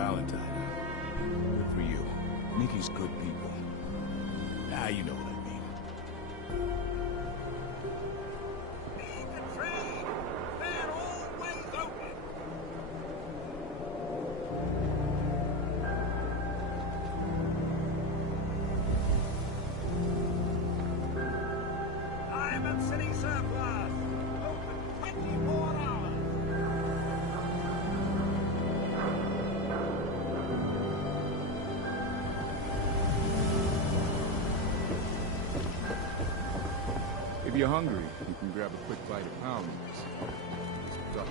Valentine, huh? Good for you. Nikki's good people. Now you know what I mean. Feed the train! They're always open! Diamond City Surplus! Open 24 hours! If you're hungry, you can grab a quick bite of pound noodles. Some duck.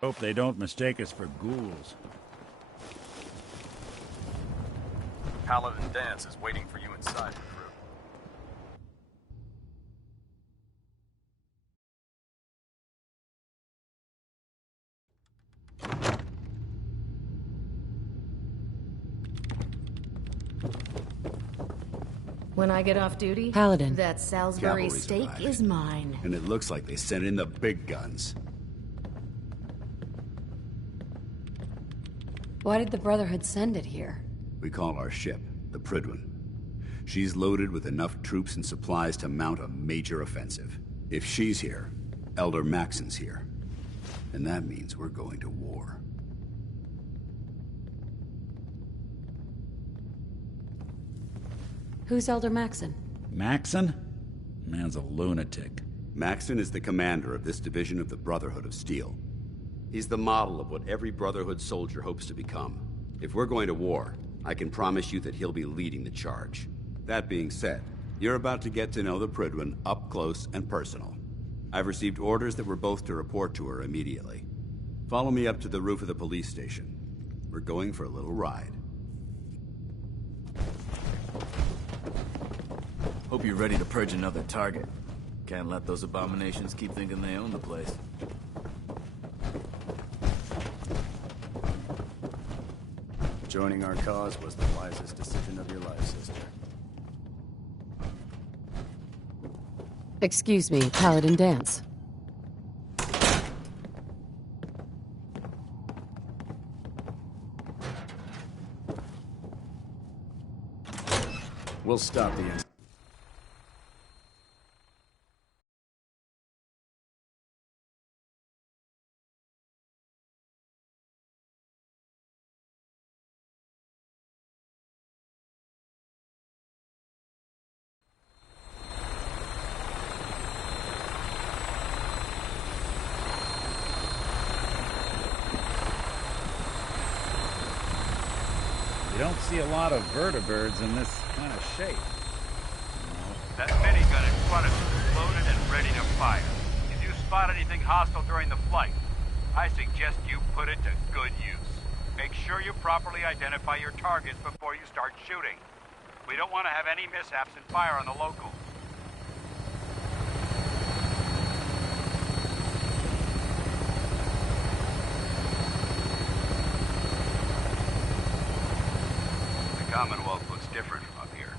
Hope they don't mistake us for ghouls. Paladin Dance is waiting for you inside, crew. When I get off duty, Paladin. that Salisbury Cavalry's steak arriving. is mine. And it looks like they sent in the big guns. Why did the Brotherhood send it here? We call our ship the Prydwen. She's loaded with enough troops and supplies to mount a major offensive. If she's here, Elder Maxon's here. And that means we're going to war. Who's Elder Maxon? Maxon? Man's a lunatic. Maxon is the commander of this division of the Brotherhood of Steel. He's the model of what every Brotherhood soldier hopes to become. If we're going to war, I can promise you that he'll be leading the charge. That being said, you're about to get to know the Prydwen up close and personal. I've received orders that we're both to report to her immediately. Follow me up to the roof of the police station. We're going for a little ride. Hope you're ready to purge another target. Can't let those abominations keep thinking they own the place. Joining our cause was the wisest decision of your life, sister. Excuse me, Paladin Dance. We'll stop the incident. You don't see a lot of vertibirds in this kind of shape. That minigun in front of you is loaded and ready to fire. If you spot anything hostile during the flight, I suggest you put it to good use. Make sure you properly identify your targets before you start shooting. We don't want to have any mishaps and fire on the locals. The Commonwealth looks different from up here,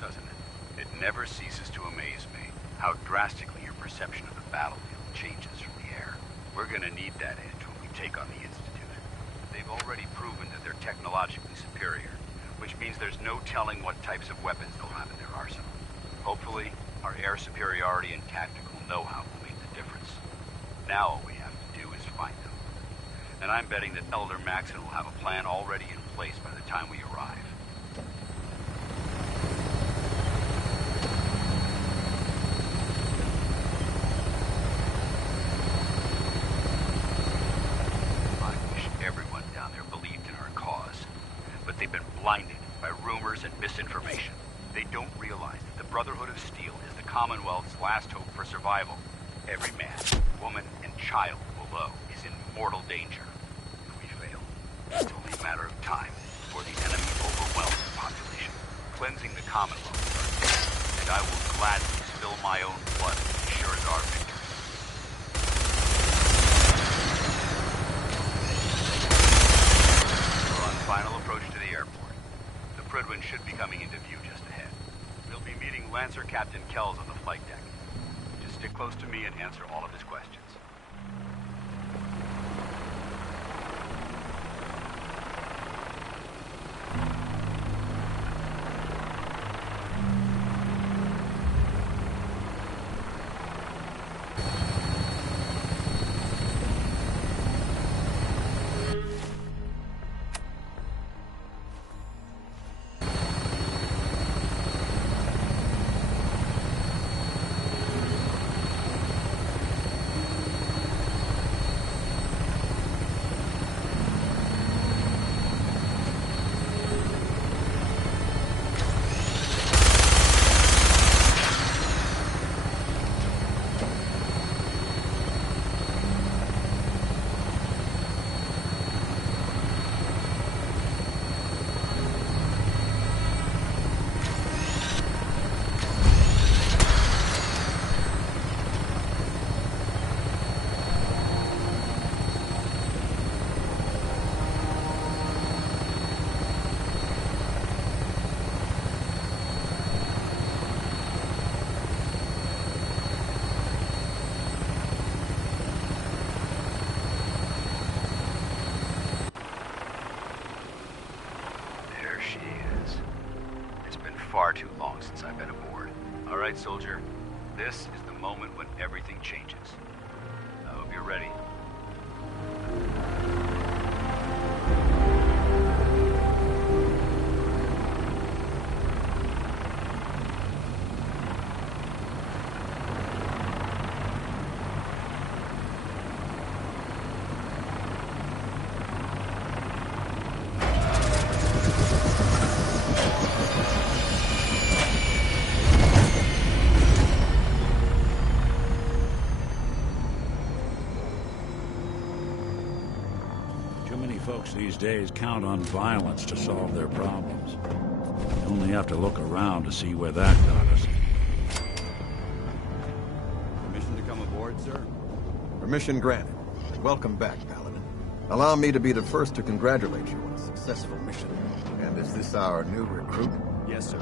doesn't it? It never ceases to amaze me how drastically your perception of the battlefield changes from the air. We're gonna need that edge when we take on the Institute. They've already proven that they're technologically superior, which means there's no telling what types of weapons they'll have in their arsenal. Hopefully, our air superiority and tactical know-how will make the difference. Now all we have to do is find them. And I'm betting that Elder Maxon will have a plan already in place by the time we arrive. I wish everyone down there believed in our cause. But they've been blinded by rumors and misinformation. They don't realize that the Brotherhood of Steel is the Commonwealth's last hope for survival. Every man, woman, and child below is in mortal danger. If we fail, it's only a matter of time before the enemy overwhelms the population, cleansing the Commonwealth of our dead, and I will gladly spill my own blood as it ensures our victory. We're on final approach to the airport. The Prydwen should be coming into view just ahead. We'll be meeting Lancer Captain Kells on the flight deck. Just stick close to me and answer all of his questions. Far too long since I've been aboard. All right, soldier. This is the moment when everything changes. I hope you're ready. Folks these days count on violence to solve their problems. You only have to look around to see where that got us. Permission to come aboard, sir? Permission granted. Welcome back, Paladin. Allow me to be the first to congratulate you on a successful mission. And is this our new recruit? Yes, sir.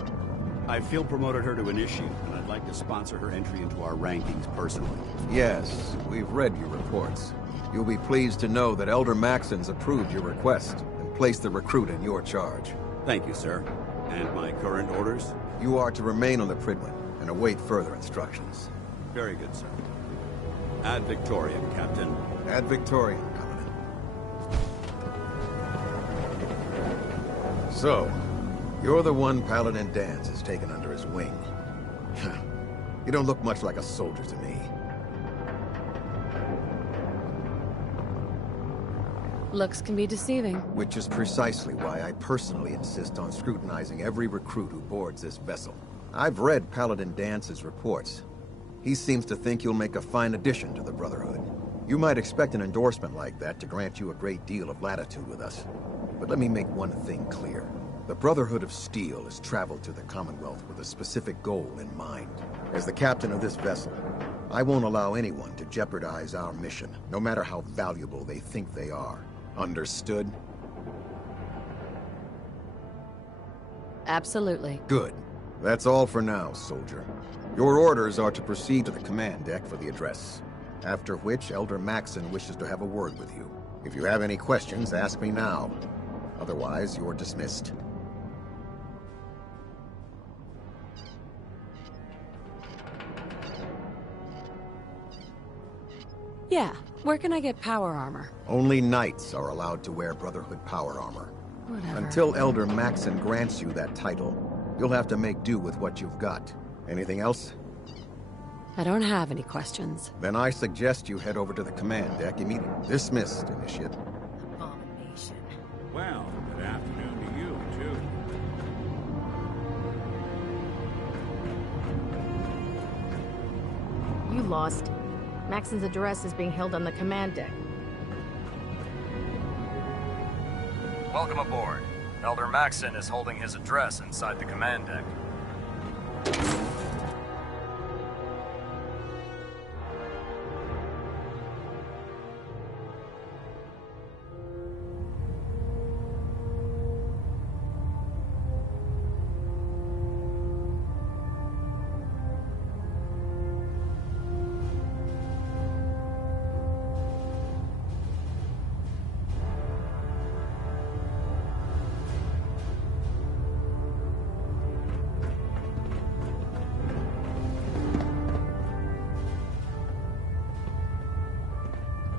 I feel promoted her to initiate, and I'd like to sponsor her entry into our rankings personally. Yes, we've read your reports. You'll be pleased to know that Elder Maxon's approved your request and placed the recruit in your charge. Thank you, sir. And my current orders? You are to remain on the Prydwen and await further instructions. Very good, sir. Ad Victoriam, Captain. Ad Victoriam, Commandant. So, you're the one Paladin Danse has taken under his wing. You don't look much like a soldier to me. Looks can be deceiving. Which is precisely why I personally insist on scrutinizing every recruit who boards this vessel. I've read Paladin Dance's reports. He seems to think you'll make a fine addition to the Brotherhood. You might expect an endorsement like that to grant you a great deal of latitude with us. But let me make one thing clear. The Brotherhood of Steel has traveled to the Commonwealth with a specific goal in mind. As the captain of this vessel, I won't allow anyone to jeopardize our mission, no matter how valuable they think they are. Understood? Absolutely. Good. That's all for now, soldier. Your orders are to proceed to the command deck for the address. after which Elder Maxon wishes to have a word with you. If you have any questions, ask me now. Otherwise, you're dismissed. Yeah, where can I get power armor? Only knights are allowed to wear Brotherhood power armor. Whatever. Until Elder Maxon grants you that title, you'll have to make do with what you've got. Anything else? I don't have any questions. Then I suggest you head over to the command deck immediately. Dismissed, Initiate. Abomination. Well, good afternoon to you, too. You lost. Maxon's address is being held on the command deck. Welcome aboard. Elder Maxon is holding his address inside the command deck.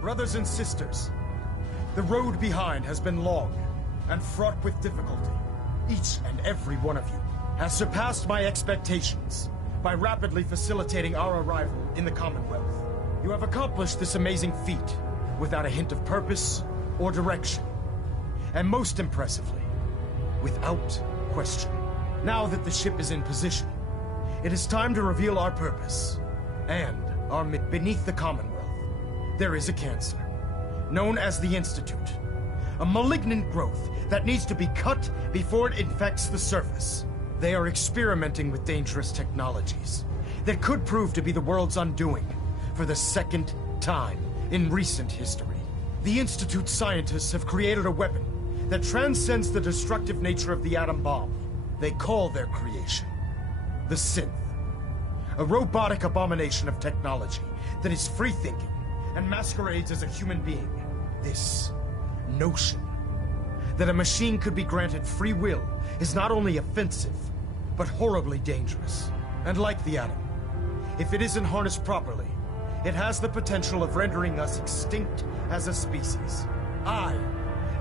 Brothers and sisters, the road behind has been long and fraught with difficulty. Each and every one of you has surpassed my expectations by rapidly facilitating our arrival in the Commonwealth. You have accomplished this amazing feat without a hint of purpose or direction. And most impressively, without question. Now that the ship is in position, it is time to reveal our purpose and our beneath the Commonwealth. There is a cancer, known as the Institute. A malignant growth that needs to be cut before it infects the surface. They are experimenting with dangerous technologies that could prove to be the world's undoing for the second time in recent history. The Institute scientists have created a weapon that transcends the destructive nature of the atom bomb. They call their creation the Synth. A robotic abomination of technology that is free-thinking and masquerades as a human being. This notion that a machine could be granted free will is not only offensive, but horribly dangerous. And like the atom, if it isn't harnessed properly, it has the potential of rendering us extinct as a species. I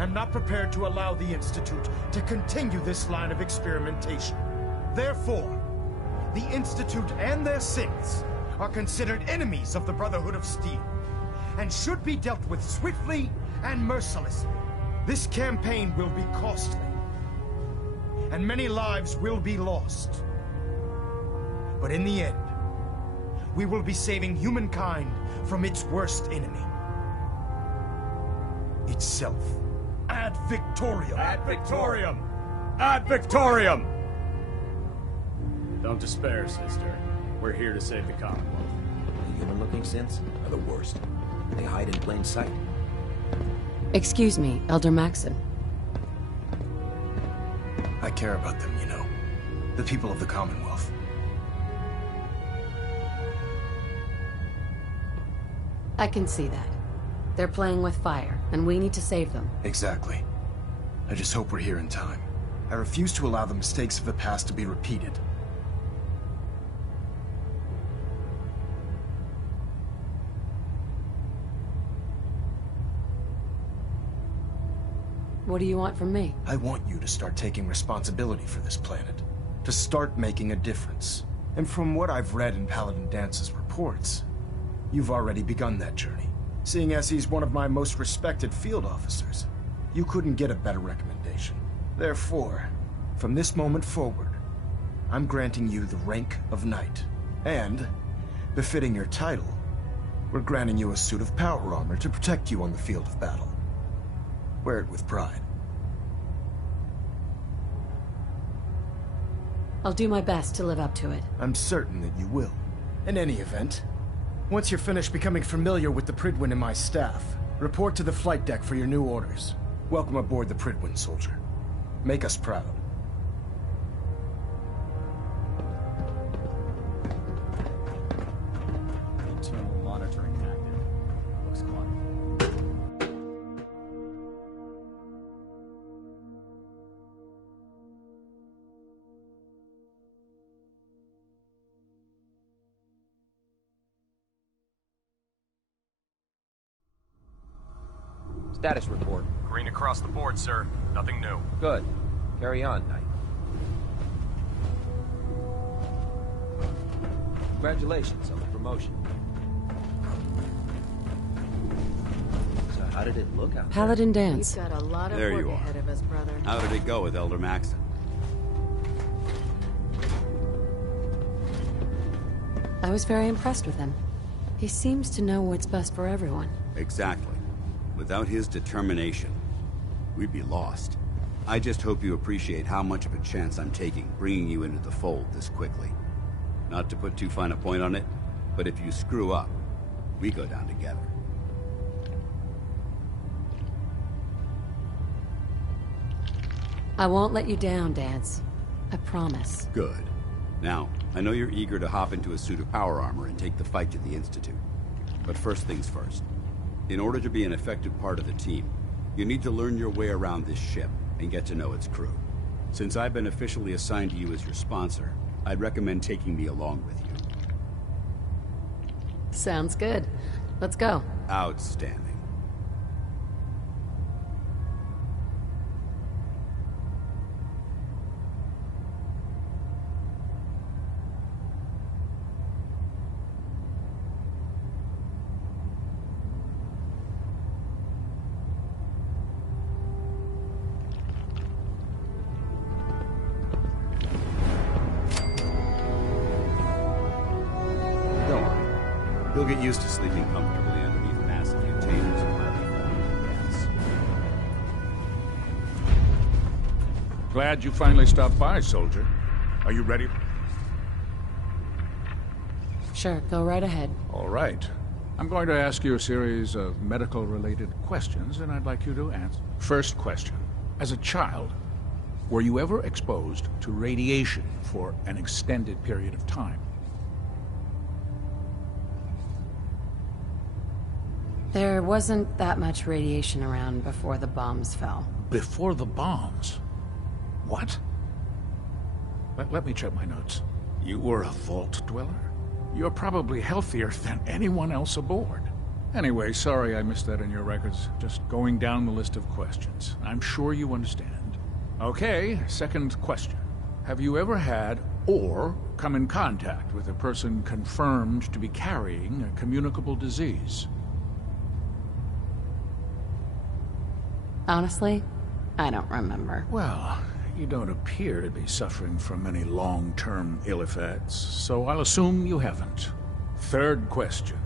am not prepared to allow the Institute to continue this line of experimentation. Therefore, the Institute and their synths are considered enemies of the Brotherhood of Steel, and should be dealt with swiftly and mercilessly. This campaign will be costly, and many lives will be lost. But in the end, we will be saving humankind from its worst enemy. Itself. Ad Victoriam! Ad Victoriam! Ad Victoriam! Don't despair, sister. We're here to save the Commonwealth. The human-looking synths are the worst. They hide in plain sight. Excuse me, Elder Maxon. I care about them, you know. The people of the Commonwealth. I can see that. They're playing with fire, and we need to save them. Exactly. I just hope we're here in time. I refuse to allow the mistakes of the past to be repeated. What do you want from me? I want you to start taking responsibility for this planet. To start making a difference. And from what I've read in Paladin Dance's reports, you've already begun that journey. Seeing as he's one of my most respected field officers, you couldn't get a better recommendation. Therefore, from this moment forward, I'm granting you the rank of Knight. And, befitting your title, we're granting you a suit of power armor to protect you on the field of battle. Wear it with pride. I'll do my best to live up to it. I'm certain that you will. In any event, once you're finished becoming familiar with the Pridwin and my staff, report to the flight deck for your new orders. Welcome aboard the Pridwin, soldier. Make us proud. Internal monitoring active. Status report. Green across the board, sir. Nothing new. Good. Carry on, Knight. Congratulations on the promotion. So how did it look out there? Paladin Dance. We've got a lot of There work you are. ahead of us, brother. How did it go with Elder Maxon? I was very impressed with him. He seems to know what's best for everyone. Exactly. Without his determination, we'd be lost. I just hope you appreciate how much of a chance I'm taking bringing you into the fold this quickly. Not to put too fine a point on it, but if you screw up, we go down together. I won't let you down, Dance. I promise. Good. Now, I know you're eager to hop into a suit of power armor and take the fight to the Institute. But first things first. In order to be an effective part of the team, you need to learn your way around this ship and get to know its crew. Since I've been officially assigned to you as your sponsor, I'd recommend taking me along with you. Sounds good. Let's go. Outstanding. Don't worry. You'll get used to sleeping comfortably underneath massive containers of highly flammable gas. Glad you finally stopped by, soldier. Are you ready? Sure, go right ahead. All right. I'm going to ask you a series of medical-related questions, and I'd like you to answer. First question. As a child, were you ever exposed to radiation for an extended period of time? There wasn't that much radiation around before the bombs fell. Before the bombs? What? Let me check my notes. You were a vault dweller? You're probably healthier than anyone else aboard. Anyway, sorry I missed that in your records. Just going down the list of questions. I'm sure you understand. Okay, second question. Have you ever had or come in contact with a person confirmed to be carrying a communicable disease? Honestly, I don't remember. Well, you don't appear to be suffering from any long-term ill effects, so I'll assume you haven't. Third question,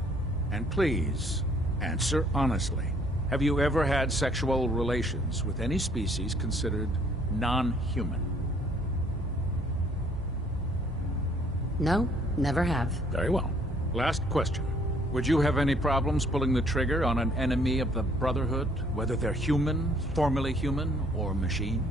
and please, answer honestly. Have you ever had sexual relations with any species considered non-human? No, never have. Very well. Last question. Would you have any problems pulling the trigger on an enemy of the Brotherhood, whether they're human, formerly human, or machine?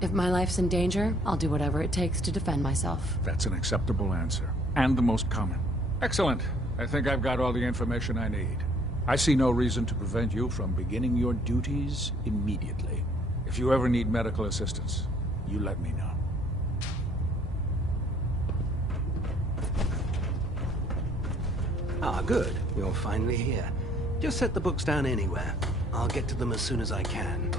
If my life's in danger, I'll do whatever it takes to defend myself. That's an acceptable answer, and the most common. Excellent. I think I've got all the information I need. I see no reason to prevent you from beginning your duties immediately. If you ever need medical assistance, you let me know. Ah, good. You're finally here. Just set the books down anywhere. I'll get to them as soon as I can.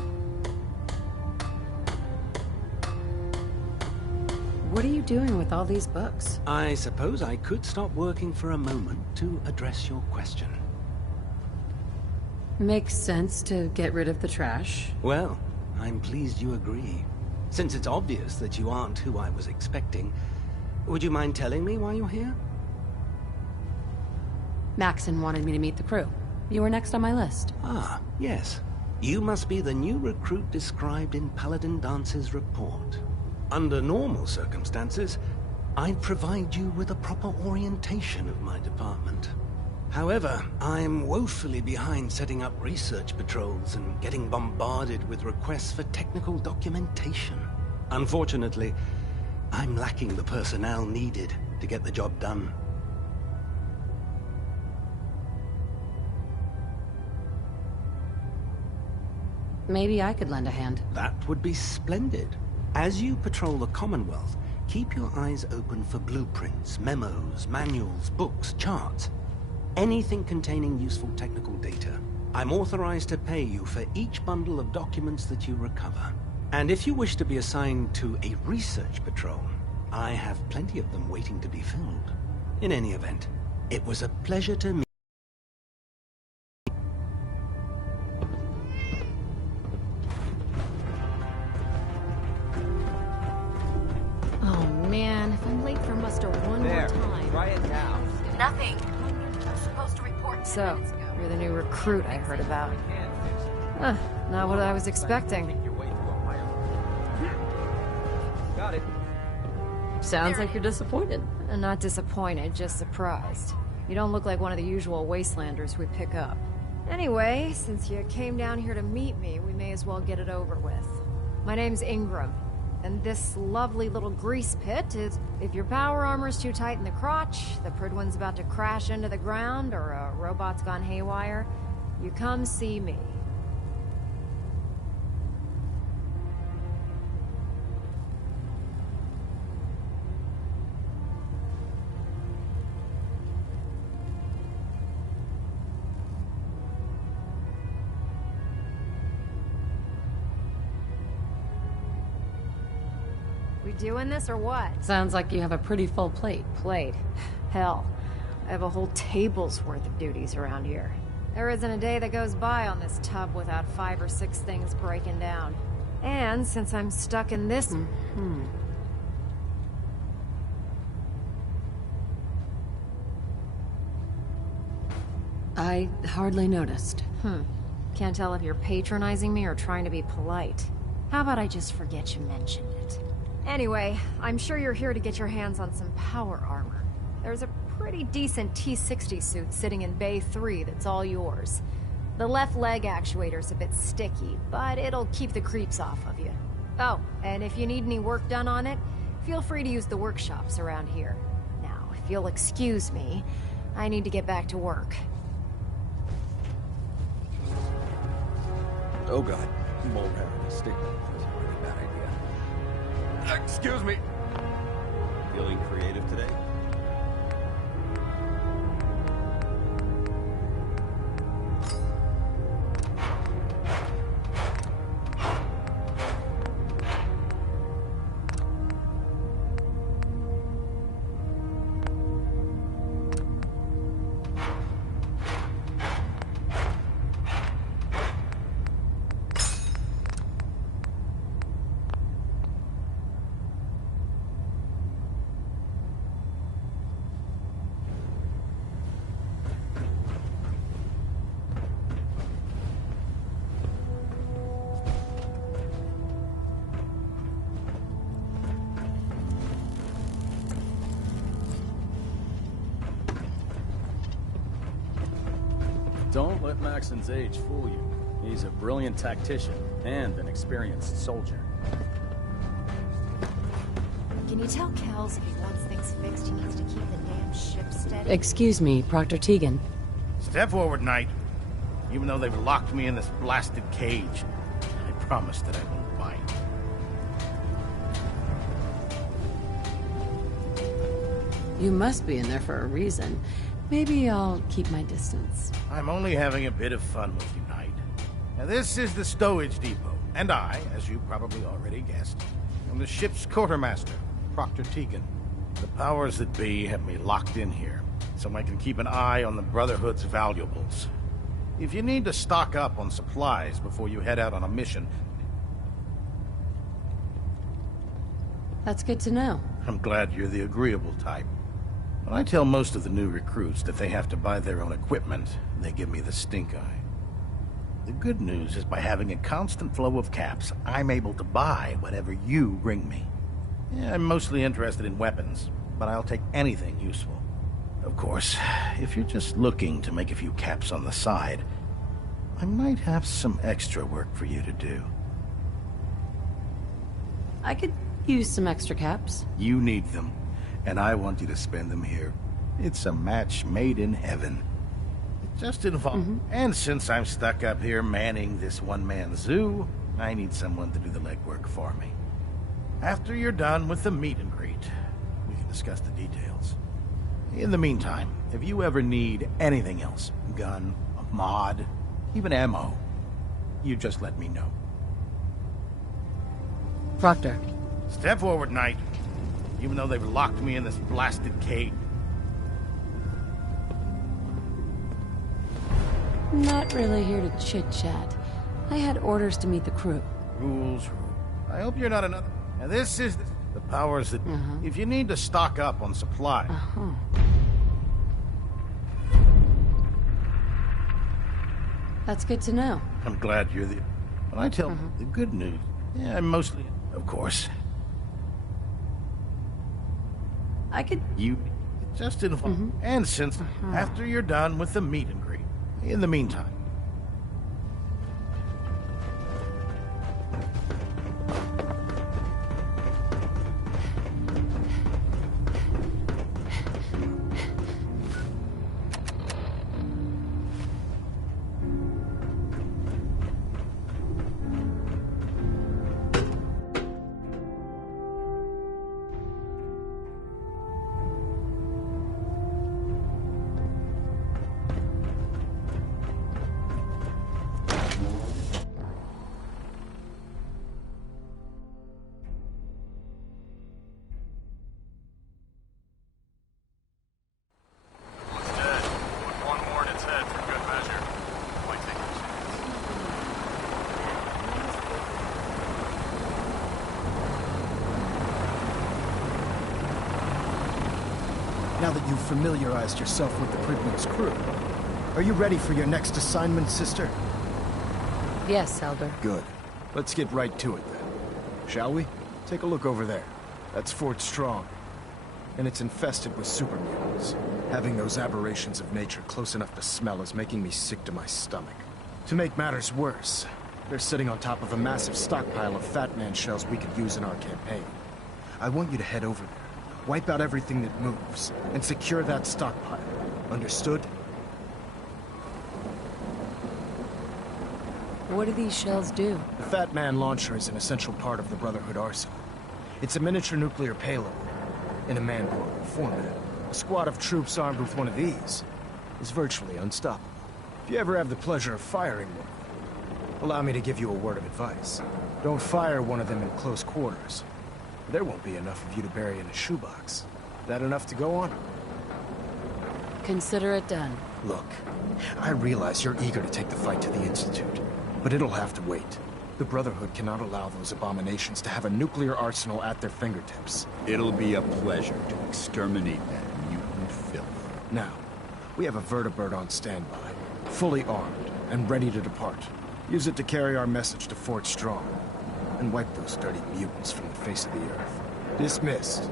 What are you doing with all these books? I suppose I could stop working for a moment to address your question. Makes sense to get rid of the trash. Well, I'm pleased you agree. Since it's obvious that you aren't who I was expecting, would you mind telling me why you're here? Maxon wanted me to meet the crew. You were next on my list. Ah, yes. You must be the new recruit described in Paladin Dance's report. Under normal circumstances, I'd provide you with a proper orientation of my department. However, I'm woefully behind setting up research patrols and getting bombarded with requests for technical documentation. Unfortunately, I'm lacking the personnel needed to get the job done. Maybe I could lend a hand. That would be splendid. As you patrol the Commonwealth, keep your eyes open for blueprints, memos, manuals, books, charts. anything containing useful technical data. I'm authorized to pay you for each bundle of documents that you recover. And if you wish to be assigned to a research patrol, I have plenty of them waiting to be filled. In any event, it was a pleasure to meet. Oh man, if I'm late for muster one more time. Try it now. Nothing. I'm supposed to report 10 minutes ago. You're the new recruit I heard about. Not what I was expecting. Got it. Sounds like you're disappointed. Not disappointed, just surprised. You don't look like one of the usual wastelanders we pick up. Anyway, since you came down here to meet me, we may as well get it over with. My name's Ingram, and this lovely little grease pit is... If your power armor's too tight in the crotch, the Pridwin's about to crash into the ground, or a robot's gone haywire, you come see me. Doing this or what? Sounds like you have a pretty full plate. Plate? Hell, I have a whole table's worth of duties around here. There isn't a day that goes by on this tub without 5 or 6 things breaking down. And since I'm stuck in this... I hardly noticed. Can't tell if you're patronizing me or trying to be polite. How about I just forget you mentioned it? Anyway, I'm sure you're here to get your hands on some power armor. There's a pretty decent T-60 suit sitting in Bay 3 that's all yours. The left leg actuator's a bit sticky, but it'll keep the creeps off of you. Oh, and if you need any work done on it, feel free to use the workshops around here. Now, if you'll excuse me, I need to get back to work. Oh god, mole rat on a stick. That's a really bad idea. Excuse me. Feeling creative today? Don't let Maxon's age fool you. He's a brilliant tactician and an experienced soldier. Can you tell Kells if he wants things fixed, he needs to keep the damn ship steady? Excuse me, Proctor Tegan. Step forward, Knight. Even though they've locked me in this blasted cage, I promise that I won't bite. You must be in there for a reason. Maybe I'll keep my distance. I'm only having a bit of fun with you, Knight. Now, this is the stowage depot, and I, as you probably already guessed, am the ship's quartermaster, Proctor Tegan. The powers that be have me locked in here, so I can keep an eye on the Brotherhood's valuables. If you need to stock up on supplies before you head out on a mission... That's good to know. I'm glad you're the agreeable type. When I tell most of the new recruits that they have to buy their own equipment, they give me the stink eye. The good news is by having a constant flow of caps, I'm able to buy whatever you bring me. Yeah, I'm mostly interested in weapons, but I'll take anything useful. Of course, if you're just looking to make a few caps on the side, I might have some extra work for you to do. I could use some extra caps. You need them, and I want you to spend them here. It's a match made in heaven. It just involves... And since I'm stuck up here manning this one-man zoo, I need someone to do the legwork for me. After you're done with the meet and greet, we can discuss the details. In the meantime, if you ever need anything else, gun, a mod, even ammo, you just let me know. Proctor. Step forward, Knight. Even though they've locked me in this blasted cage. Not really here to chit-chat. I had orders to meet the crew. Rules. I hope you're not another... Now this is the powers that... If you need to stock up on supply... That's good to know. I'm glad you're the... When I tell the good news... Yeah, I'm mostly... Of course. I could... You... Just inform... And since... After you're done with the meet and greet. In the meantime... Now that you've familiarized yourself with the Pridman's crew, are you ready for your next assignment, sister? Yes, Elder. Good. Let's get right to it, then. Shall we? Take a look over there. That's Fort Strong. And it's infested with super mutants. Having those aberrations of nature close enough to smell is making me sick to my stomach. To make matters worse, they're sitting on top of a massive stockpile of Fat Man shells we could use in our campaign. I want you to head over there. Wipe out everything that moves, and secure that stockpile. Understood? What do these shells do? The Fat Man launcher is an essential part of the Brotherhood arsenal. It's a miniature nuclear payload, in a man-portable format. A squad of troops armed with one of these is virtually unstoppable. If you ever have the pleasure of firing one, allow me to give you a word of advice. Don't fire one of them in close quarters. There won't be enough of you to bury in a shoebox. That enough to go on? Consider it done. Look, I realize you're eager to take the fight to the Institute, but it'll have to wait. The Brotherhood cannot allow those abominations to have a nuclear arsenal at their fingertips. It'll be a pleasure to exterminate that mutant filth. Now, we have a vertibird on standby, fully armed and ready to depart. Use it to carry our message to Fort Strong, and wipe those dirty mutants from the face of the earth. Dismissed.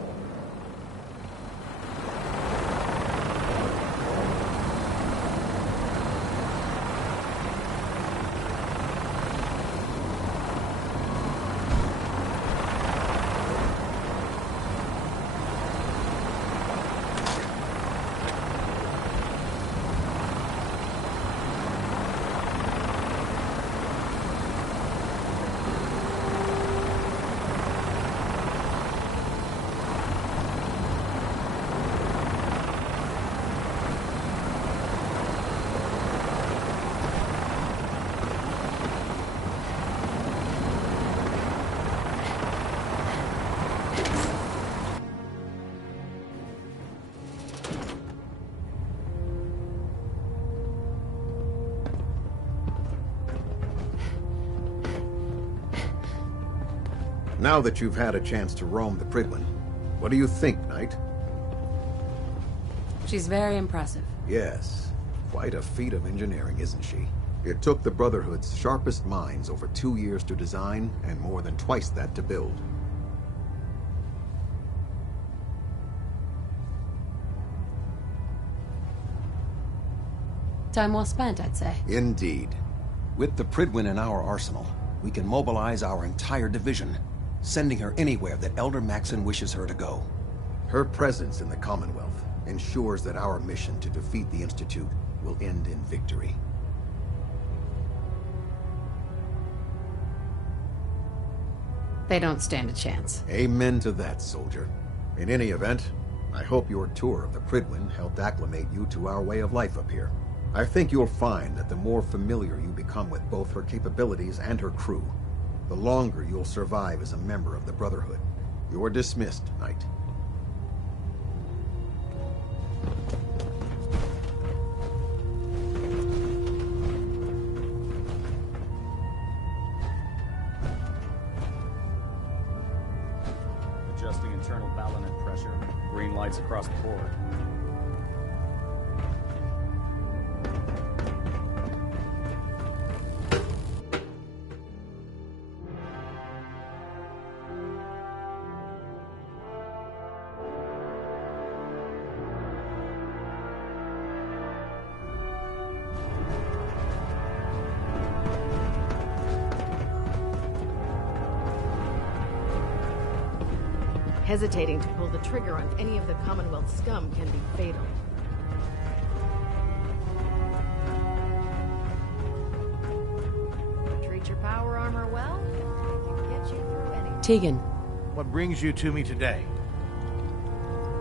Now that you've had a chance to roam the Pridman, what do you think, Knight? She's very impressive. Yes. Quite a feat of engineering, isn't she? It took the Brotherhood's sharpest minds over 2 years to design, and more than twice that to build. Time well spent, I'd say. Indeed. With the Pridman in our arsenal, we can mobilize our entire division, sending her anywhere that Elder Maxson wishes her to go. Her presence in the Commonwealth ensures that our mission to defeat the Institute will end in victory. They don't stand a chance. Amen to that, soldier. In any event, I hope your tour of the Prydwen helped acclimate you to our way of life up here. I think you'll find that the more familiar you become with both her capabilities and her crew, the longer you'll survive as a member of the Brotherhood. You're dismissed, Knight. Adjusting internal ballonet pressure. Green lights across the board. Hesitating to pull the trigger on any of the Commonwealth scum can be fatal. Treat your power armor well, it can get you through anything. Tegan. What brings you to me today?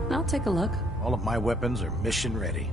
I'll take a look. All of my weapons are mission ready.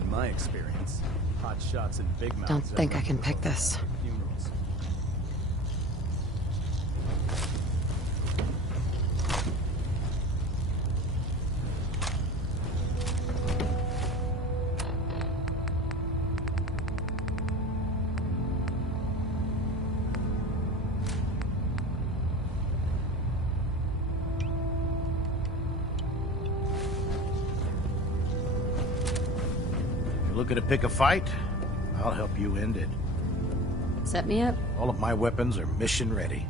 In my experience, hot shots and big mouths Don't think I can pick this. funerals. Looking to pick a fight? I'll help you end it. Set me up. All of my weapons are mission ready.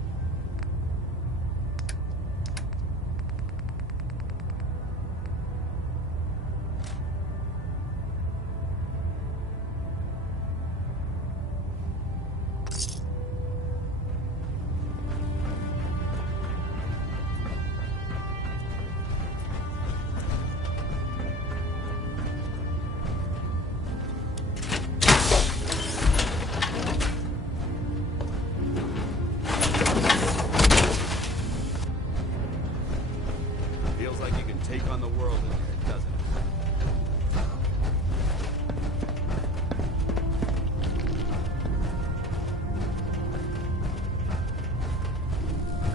Feels like you can take on the world in here, doesn't it?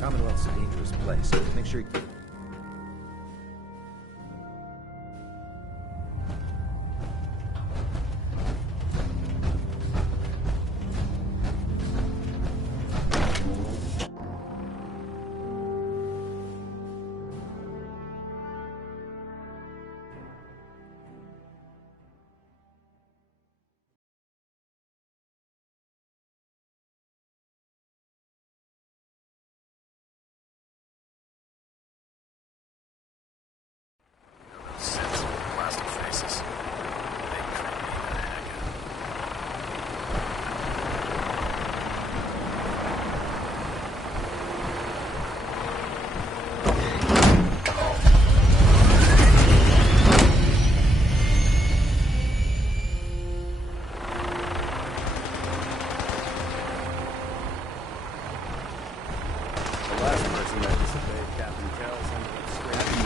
Commonwealth's a dangerous place. Make sure you... details under the screen.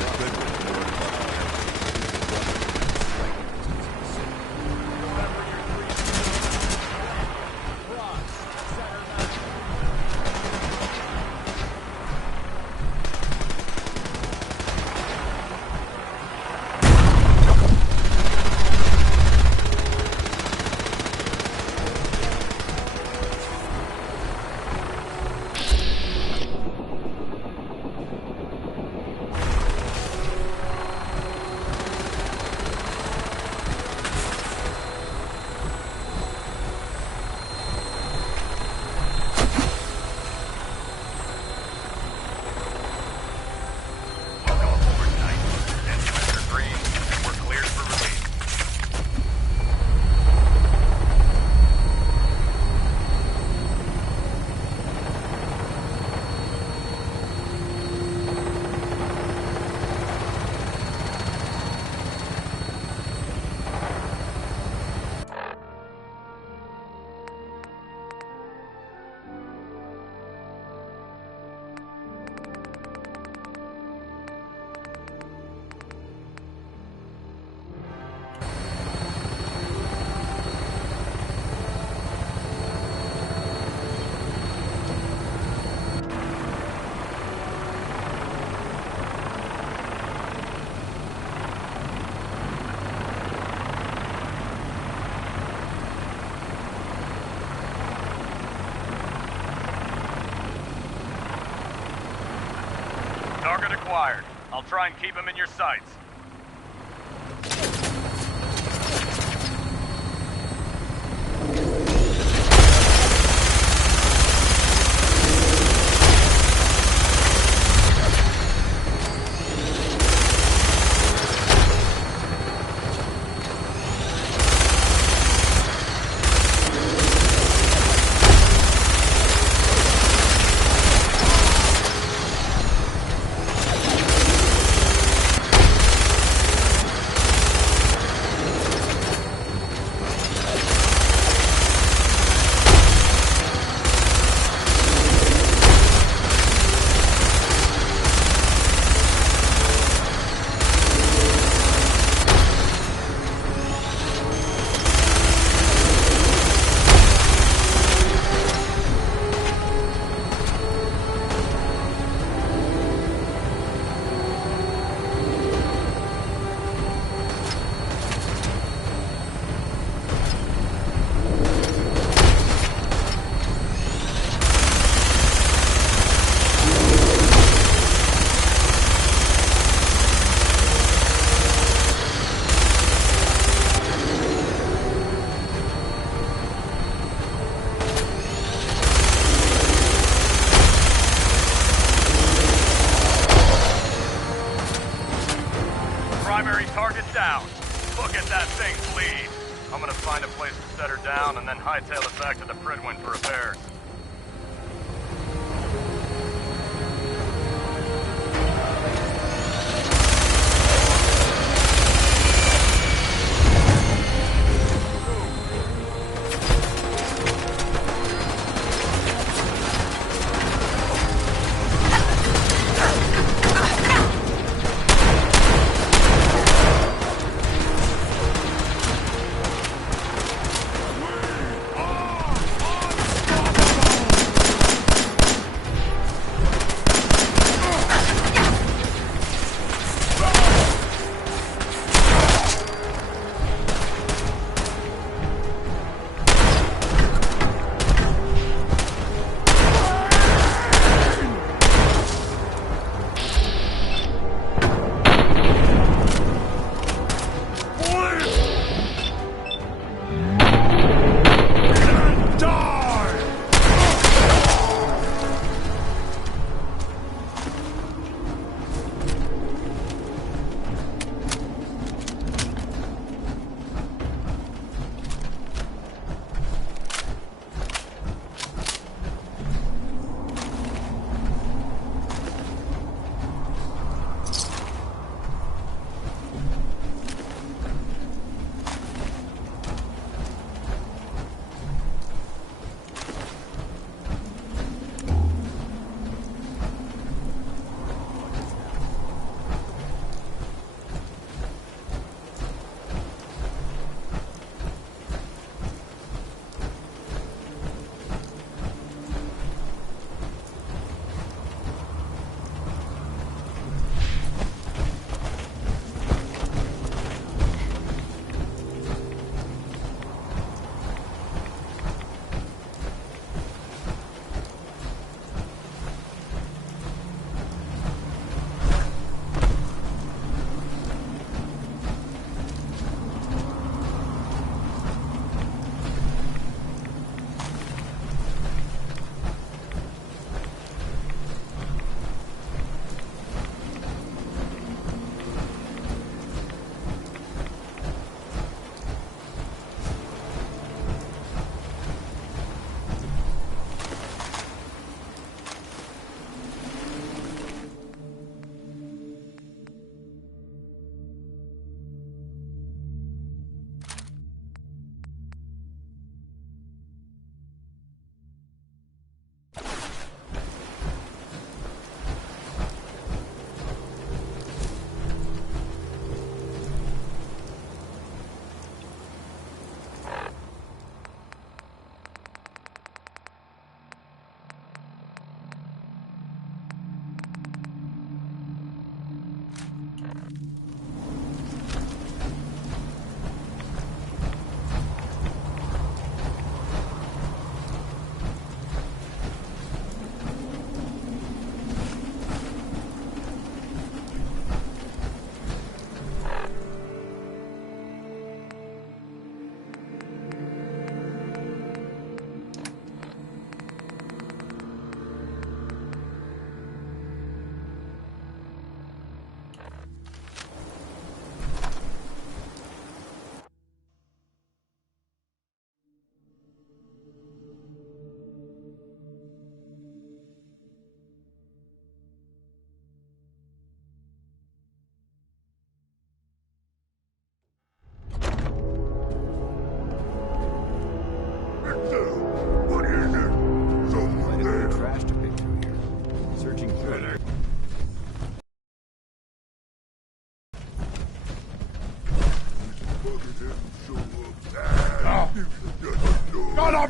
Target acquired. I'll try and keep him in your sights. Primary target down. Look at that thing's lead. I'm gonna find a place to set her down and then hightail it back to the Pridwin for repairs.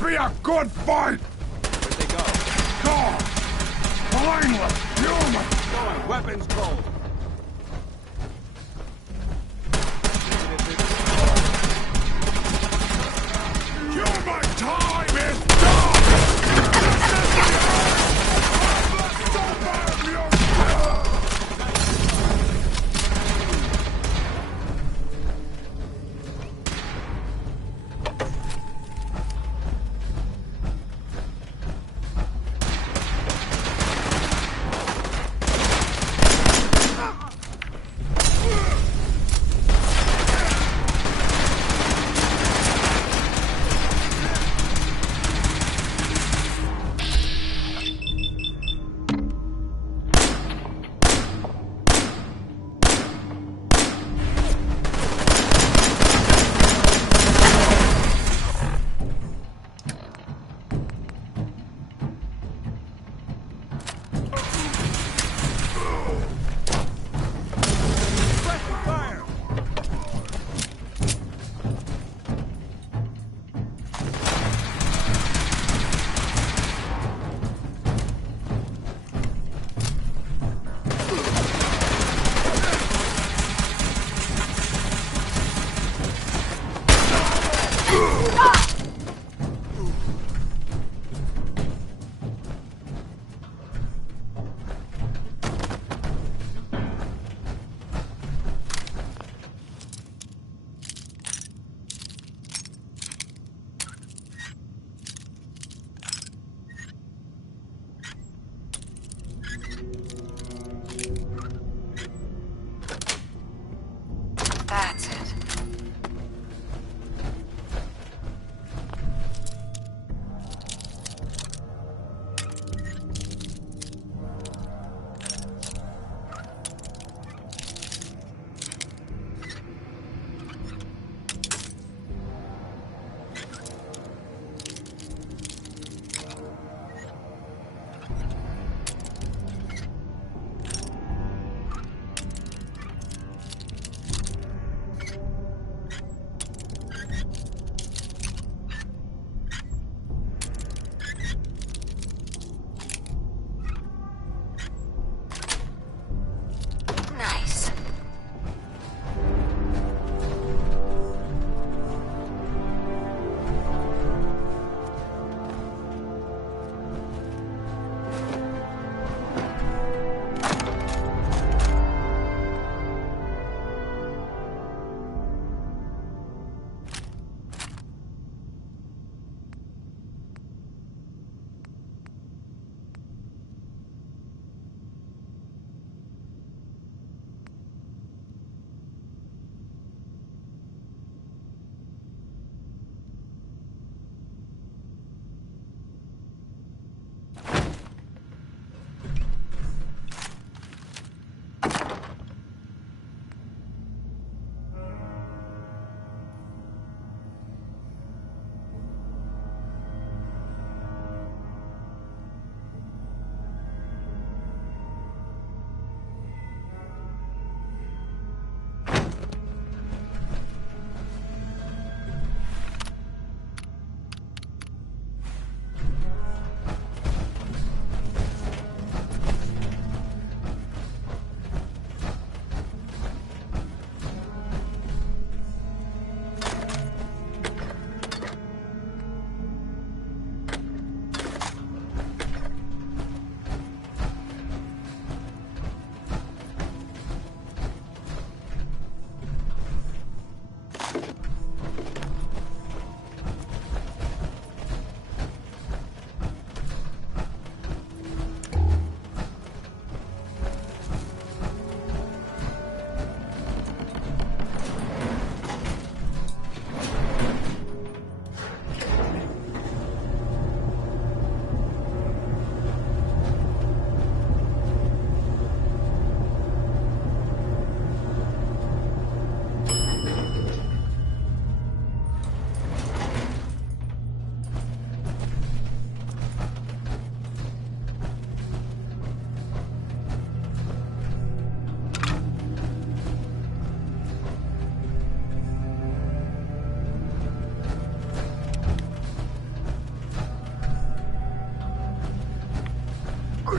be a good fight! Where'd they go? Gone! Blameless! Human! Going, weapons cold. Human time is done!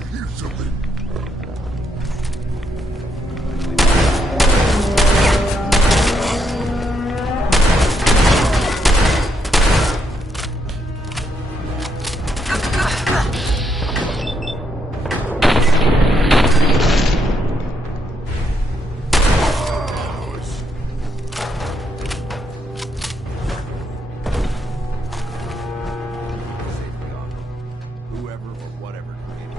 hear something. Whoever or whatever created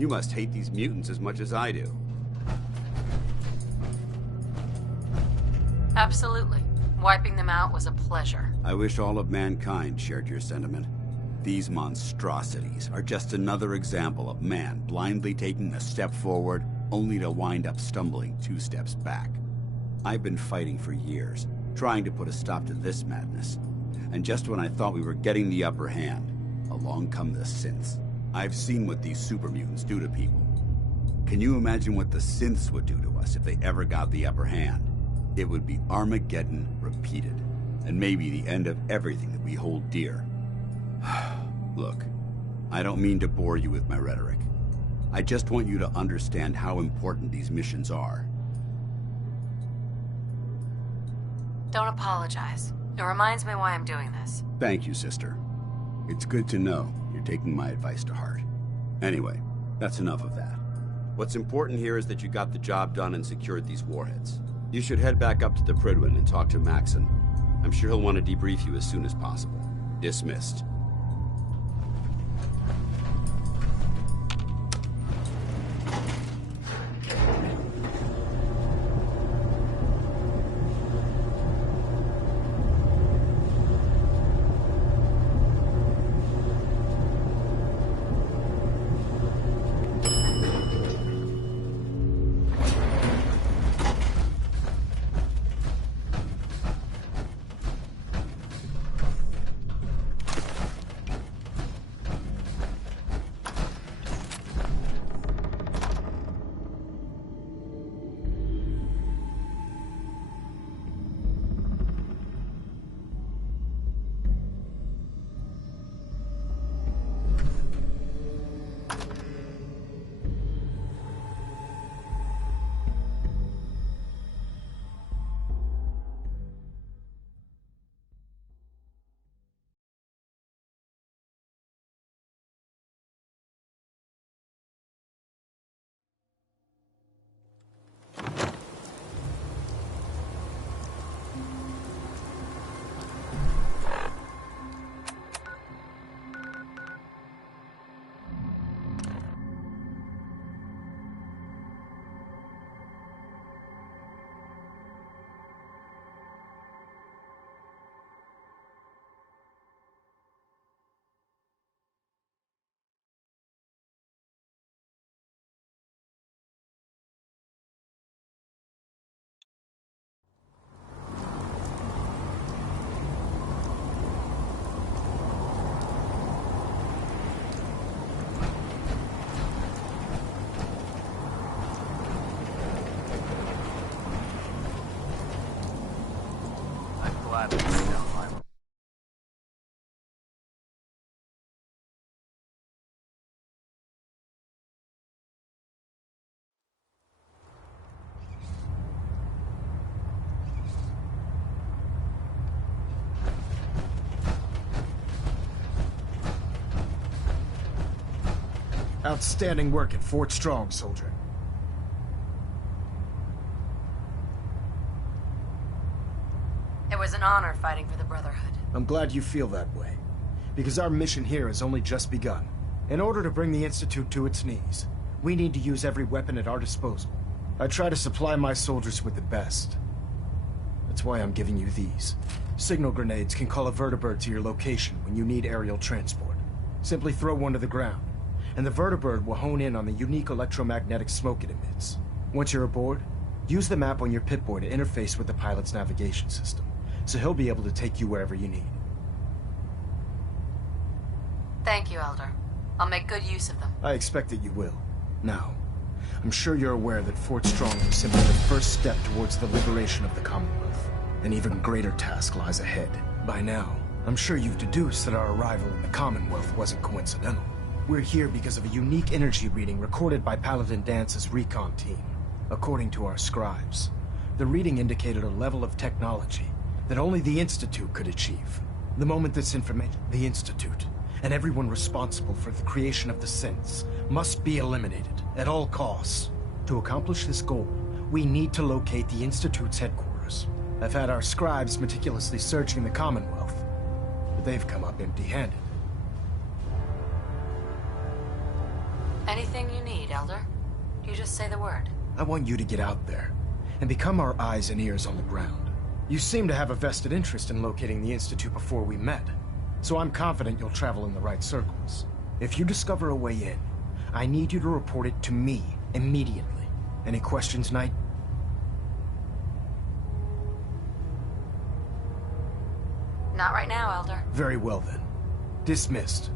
You must hate these mutants as much as I do. Absolutely. Wiping them out was a pleasure. I wish all of mankind shared your sentiment. These monstrosities are just another example of man blindly taking a step forward, only to wind up stumbling 2 steps back. I've been fighting for years, trying to put a stop to this madness. And just when I thought we were getting the upper hand, along come the synths. I've seen what these super mutants do to people. Can you imagine what the synths would do to us if they ever got the upper hand? It would be Armageddon repeated, and maybe the end of everything that we hold dear. Look, I don't mean to bore you with my rhetoric. I just want you to understand how important these missions are. Don't apologize. It reminds me why I'm doing this. Thank you, sister. It's good to know you're taking my advice to heart. Anyway, that's enough of that. What's important here is that you got the job done and secured these warheads. You should head back up to the Prydwen and talk to Maxon. I'm sure he'll want to debrief you as soon as possible. Dismissed. Outstanding work at Fort Strong, soldier. It was an honor fighting for the Brotherhood. I'm glad you feel that way, because our mission here has only just begun. In order to bring the Institute to its knees, we need to use every weapon at our disposal. I try to supply my soldiers with the best. That's why I'm giving you these. Signal grenades can call a vertibird to your location when you need aerial transport. Simply throw one to the ground, and the vertibird will hone in on the unique electromagnetic smoke it emits. Once you're aboard, use the map on your Pip-Boy to interface with the pilot's navigation system, so he'll be able to take you wherever you need. Thank you, Elder. I'll make good use of them. I expect that you will. Now, I'm sure you're aware that Fort Strong was simply the first step towards the liberation of the Commonwealth. An even greater task lies ahead. By now, I'm sure you've deduced that our arrival in the Commonwealth wasn't coincidental. We're here because of a unique energy reading recorded by Paladin Dance's recon team. According to our scribes, the reading indicated a level of technology that only the Institute could achieve. The moment this information, the Institute, and everyone responsible for the creation of the synths, must be eliminated at all costs. To accomplish this goal, we need to locate the Institute's headquarters. I've had our scribes meticulously searching the Commonwealth, but they've come up empty-handed. Anything you need, Elder. You just say the word. I want you to get out there and become our eyes and ears on the ground. You seem to have a vested interest in locating the Institute before we met, so I'm confident you'll travel in the right circles. If you discover a way in, I need you to report it to me immediately. Any questions, Knight? Not right now, Elder. Very well then. Dismissed.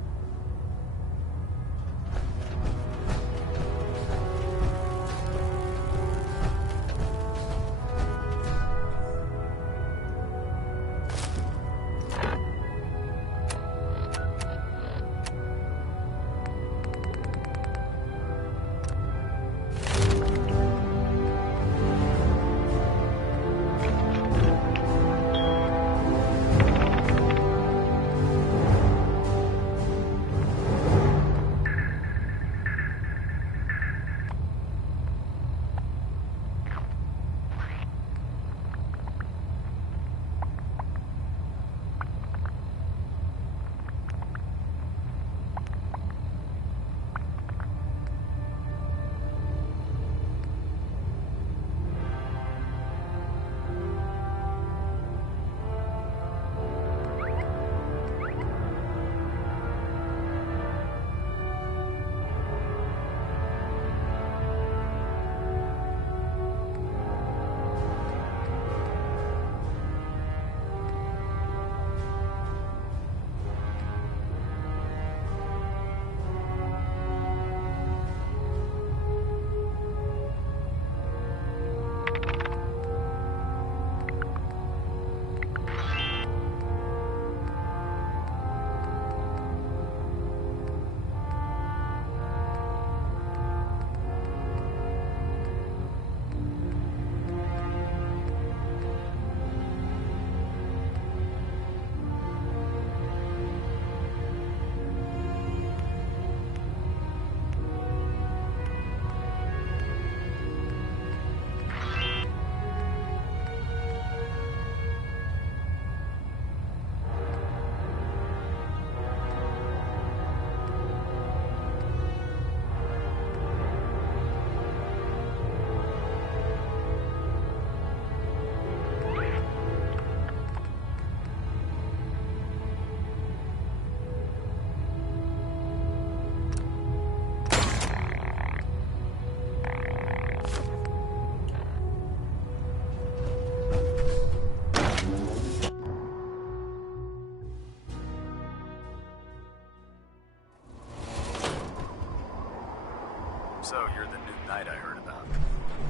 So, you're the new knight I heard about.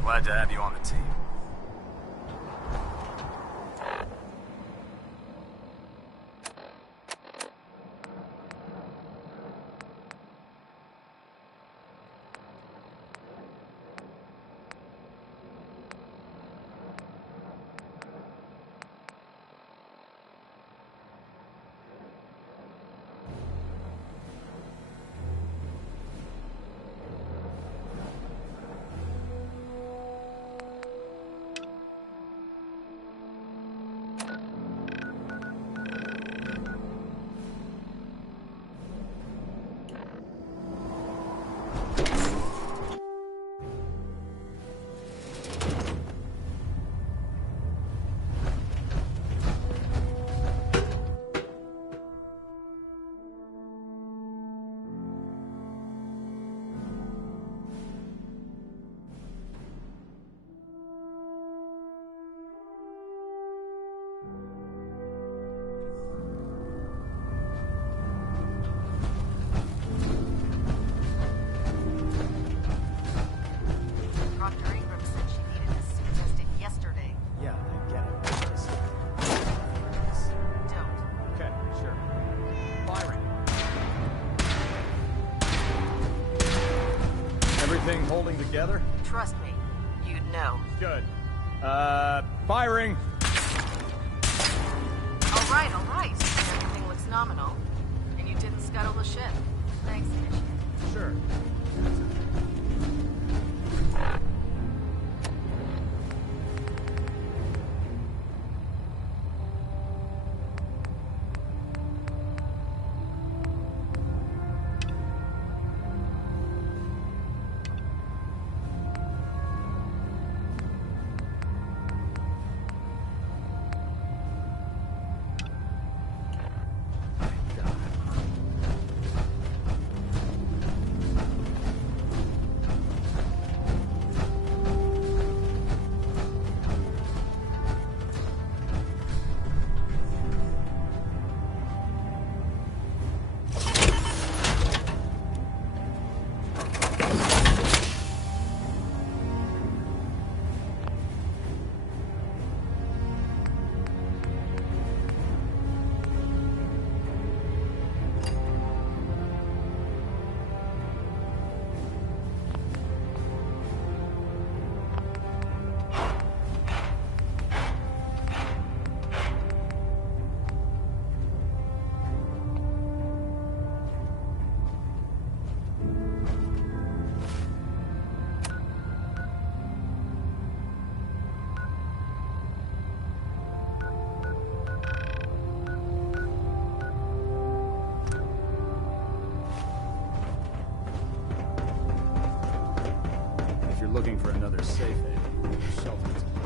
Glad to have you on the team. Everything holding together? Trust me, you'd know. Good. Firing! All right. Everything looks nominal. And you didn't scuttle the ship. Thanks, Initiate. Sure. looking for another safe haven. Shelter supply.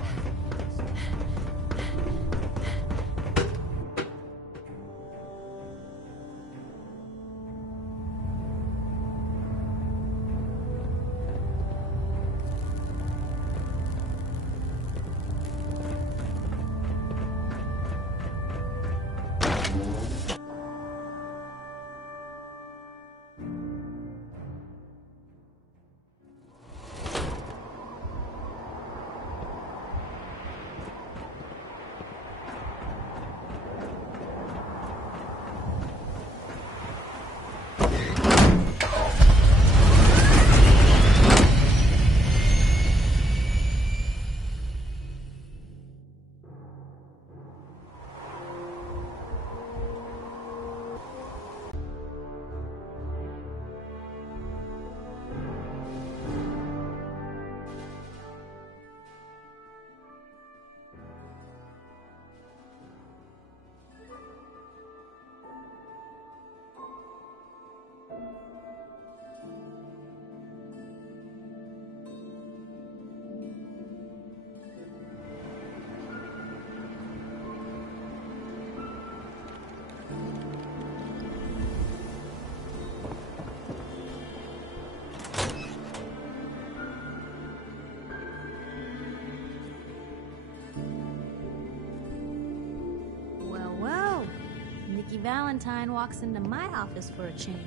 Valentine walks into my office for a change.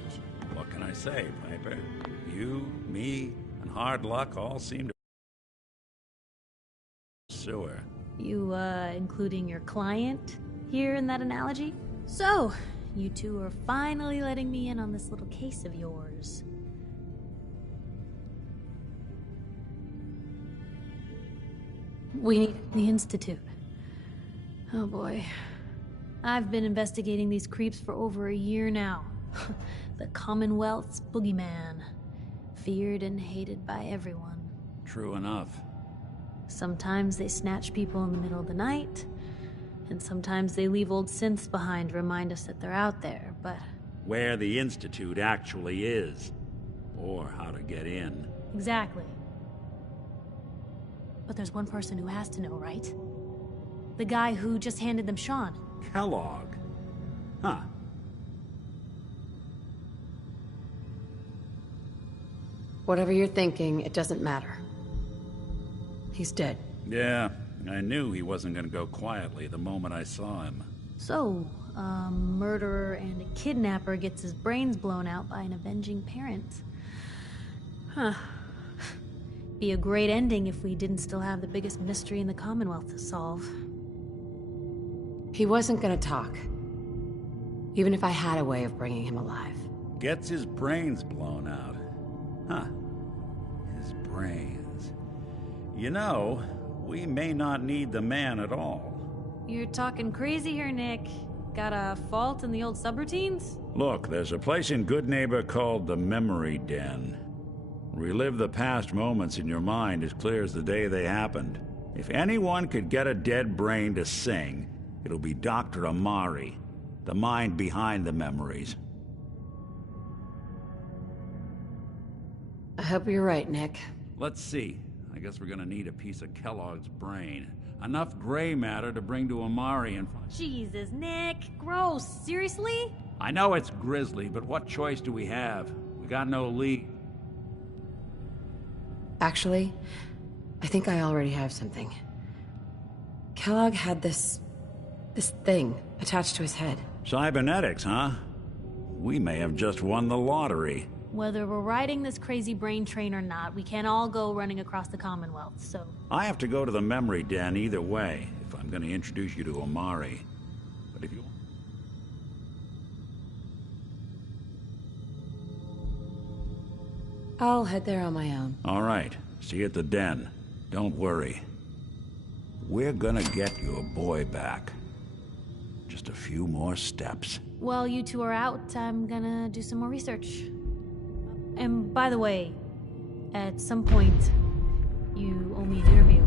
What can I say, Piper? You, me, and hard luck all seem to... sewer. You, including your client here in that analogy? So, you two are finally letting me in on this little case of yours. We need the Institute. Oh boy. I've been investigating these creeps for over a year now. The Commonwealth's boogeyman. Feared and hated by everyone. True enough. Sometimes they snatch people in the middle of the night, and sometimes they leave old synths behind to remind us that they're out there, but... Where the Institute actually is. Or how to get in. Exactly. But there's one person who has to know, right? The guy who just handed them Sean. Kellogg. Huh. Whatever you're thinking, it doesn't matter. He's dead. Yeah, I knew he wasn't gonna go quietly the moment I saw him. So, a murderer and a kidnapper gets his brains blown out by an avenging parent. Huh. Be a great ending if we didn't still have the biggest mystery in the Commonwealth to solve. He wasn't gonna talk. Even if I had a way of bringing him alive. Gets his brains blown out. Huh. His brains. You know, we may not need the man at all. You're talking crazy here, Nick. Got a fault in the old subroutines? Look, there's a place in Good Neighbor called the Memory Den. Relive the past moments in your mind as clear as the day they happened. If anyone could get a dead brain to sing, it'll be Dr. Amari, the mind behind the memories. I hope you're right, Nick. Let's see. I guess we're gonna need a piece of Kellogg's brain. Enough gray matter to bring to Amari and... Jesus, Nick. Gross. Seriously? I know it's grisly, but what choice do we have? We got no lead. Actually, I think I already have something. Kellogg had this thing attached to his head. Cybernetics, huh? We may have just won the lottery. Whether we're riding this crazy brain train or not, we can't all go running across the Commonwealth, so... I have to go to the Memory Den either way, if I'm gonna introduce you to Amari. But if you... I'll head there on my own. All right. See you at the den. Don't worry. We're gonna get your boy back. Just a few more steps. While you two are out, I'm gonna do some more research. And by the way, at some point, you owe me an interview.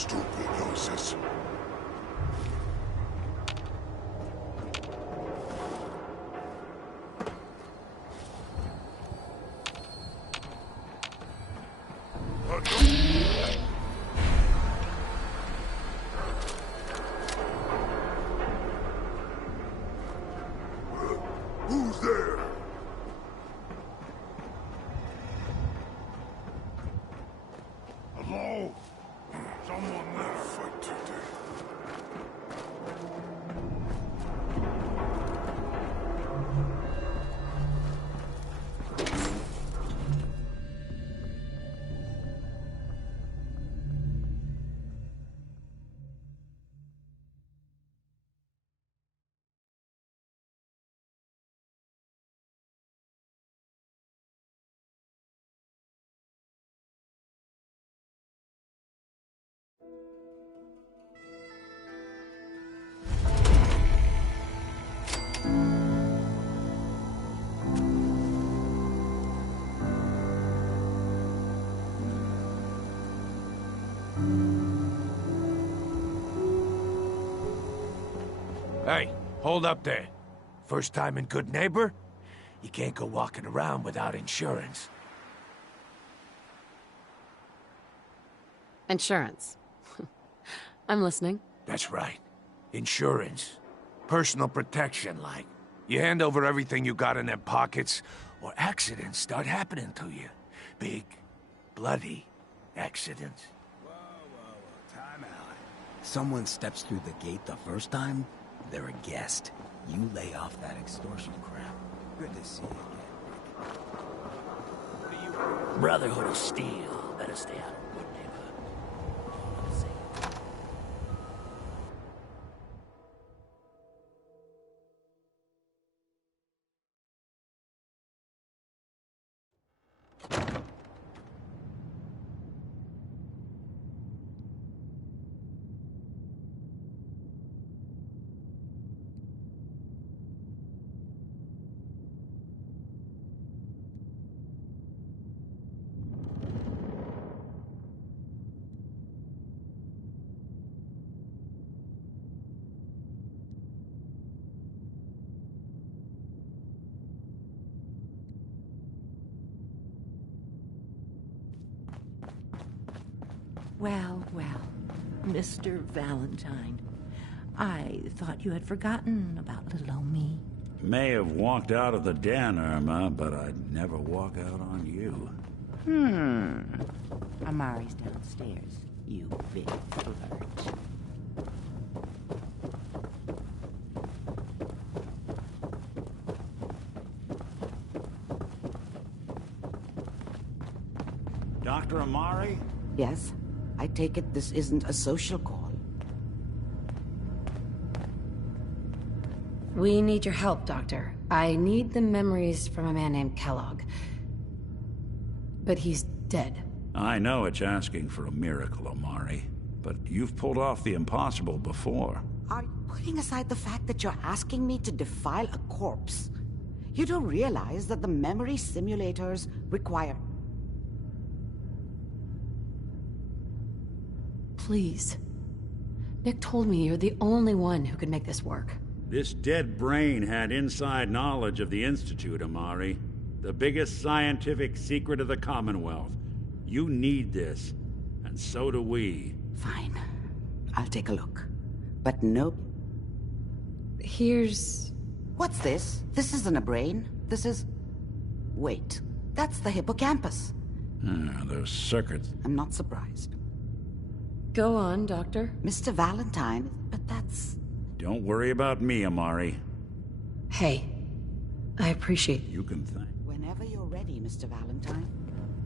Stupid noses. Who's there? Hello? Someone there. Fight to death. Hey, hold up there. First time in Good Neighbor? You can't go walking around without insurance. Insurance. I'm listening. That's right. Insurance. Personal protection, like. You hand over everything you got in them pockets, or accidents start happening to you. Big, bloody accidents. Time out. Someone steps through the gate the first time, they're a guest. You lay off that extortion crap. Good to see you again. Brotherhood of Steel. Better stay out of Good Neighbor. See you. Well, well, Mr. Valentine. I thought you had forgotten about little old me. May have walked out of the den, Irma, but I'd never walk out on you. Amari's downstairs, you big flirt. Dr. Amari? Yes? I take it this isn't a social call. We need your help, Doctor. I need the memories from a man named Kellogg. But he's dead. I know it's asking for a miracle, Amari, but you've pulled off the impossible before. Are you putting aside the fact that you're asking me to defile a corpse? You don't realize that the memory simulators require... Please. Nick told me you're the only one who could make this work. This dead brain had inside knowledge of the Institute, Amari. The biggest scientific secret of the Commonwealth. You need this, and so do we. Fine. I'll take a look. But no... Here's... What's this? This isn't a brain. This is... Wait. That's the hippocampus. Those circuits. I'm not surprised. Go on, Doctor. Mr. Valentine, but that's... Don't worry about me, Amari. Hey, I appreciate you. Can thank. Whenever you're ready, Mr. Valentine,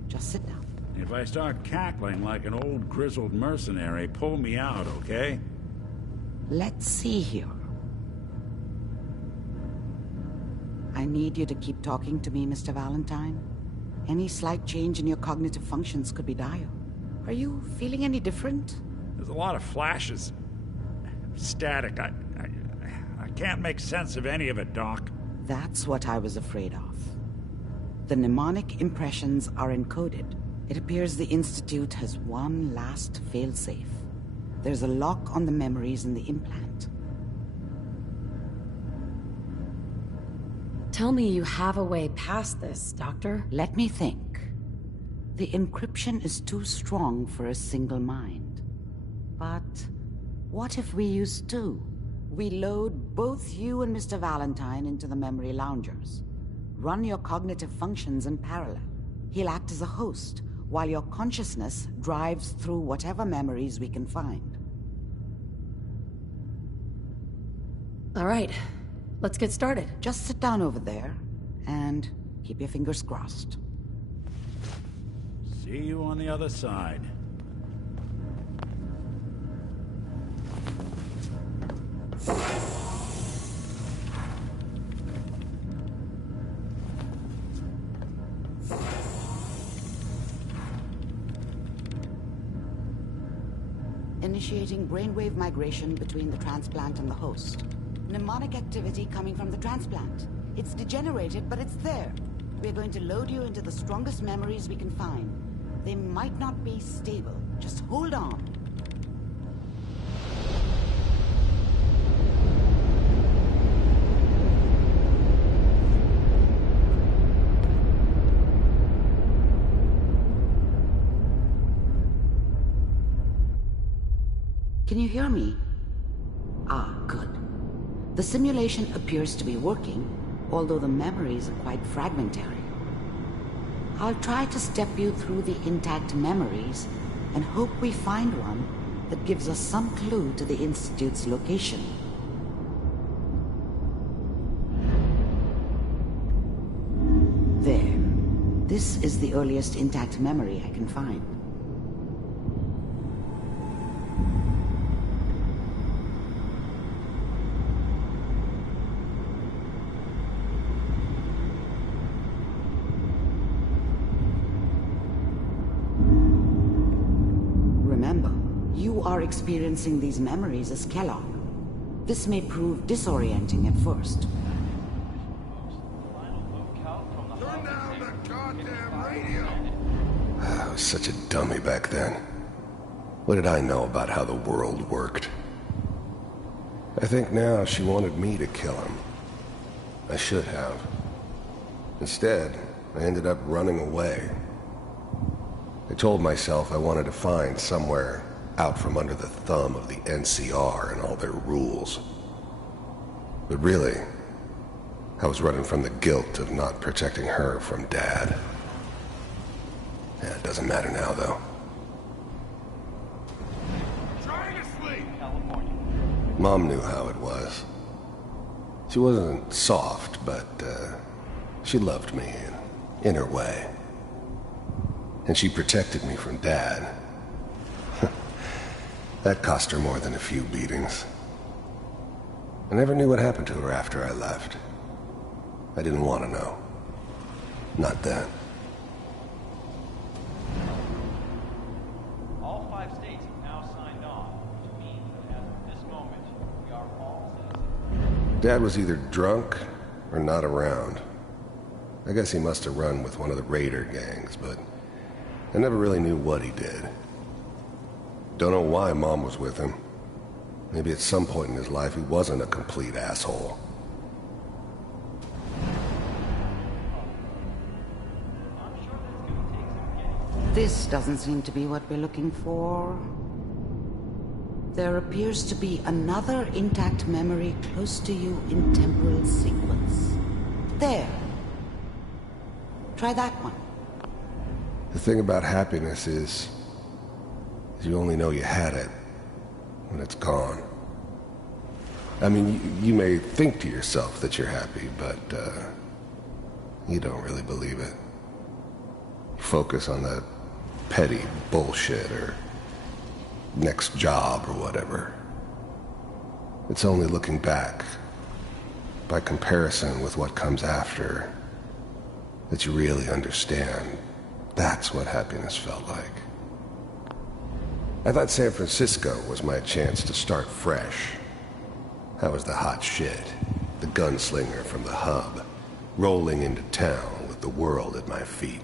just sit down. If I start cackling like an old grizzled mercenary, pull me out, okay? Let's see here. I need you to keep talking to me, Mr. Valentine. Any slight change in your cognitive functions could be dire. Are you feeling any different? There's a lot of flashes. Static. I can't make sense of any of it, Doc. That's what I was afraid of. The mnemonic impressions are encoded. It appears the Institute has one last failsafe. There's a lock on the memories in the implant. Tell me you have a way past this, Doctor. Let me think. The encryption is too strong for a single mind. But what if we use two? We load both you and Mr. Valentine into the memory loungers. Run your cognitive functions in parallel. He'll act as a host, while your consciousness drives through whatever memories we can find. All right, let's get started. Just sit down over there, and keep your fingers crossed. See you on the other side. Initiating brainwave migration between the transplant and the host. Mnemonic activity coming from the transplant. It's degenerated, but it's there. We're going to load you into the strongest memories we can find. They might not be stable. Just hold on. Can you hear me? Ah, good. The simulation appears to be working, although the memories are quite fragmentary. I'll try to step you through the intact memories and hope we find one that gives us some clue to the Institute's location. There. This is the earliest intact memory I can find. Experiencing these memories as Kellogg. This may prove disorienting at first. Turn down the goddamn radio! I was such a dummy back then. What did I know about how the world worked? I think now she wanted me to kill him. I should have. Instead, I ended up running away. I told myself I wanted to find somewhere out from under the thumb of the NCR and all their rules. But really, I was running from the guilt of not protecting her from Dad. Yeah, it doesn't matter now, though. Trying to sleep! Mom knew how it was. She wasn't soft, but she loved me in her way. And she protected me from Dad. That cost her more than a few beatings. I never knew what happened to her after I left. I didn't want to know. Not then. All 5 states have now signed on, which means that as of this moment, we are all citizens. Dad was either drunk or not around. I guess he must have run with one of the raider gangs, but I never really knew what he did. Don't know why Mom was with him. Maybe at some point in his life he wasn't a complete asshole. This doesn't seem to be what we're looking for. There appears to be another intact memory close to you in temporal sequence. There. Try that one. The thing about happiness is you only know you had it when it's gone. I mean, you may think to yourself that you're happy, but you don't really believe it. You focus on that petty bullshit or next job or whatever. It's only looking back, by comparison with what comes after, that you really understand. That's what happiness felt like. I thought San Francisco was my chance to start fresh. I was the hot shit, the gunslinger from the hub, rolling into town with the world at my feet.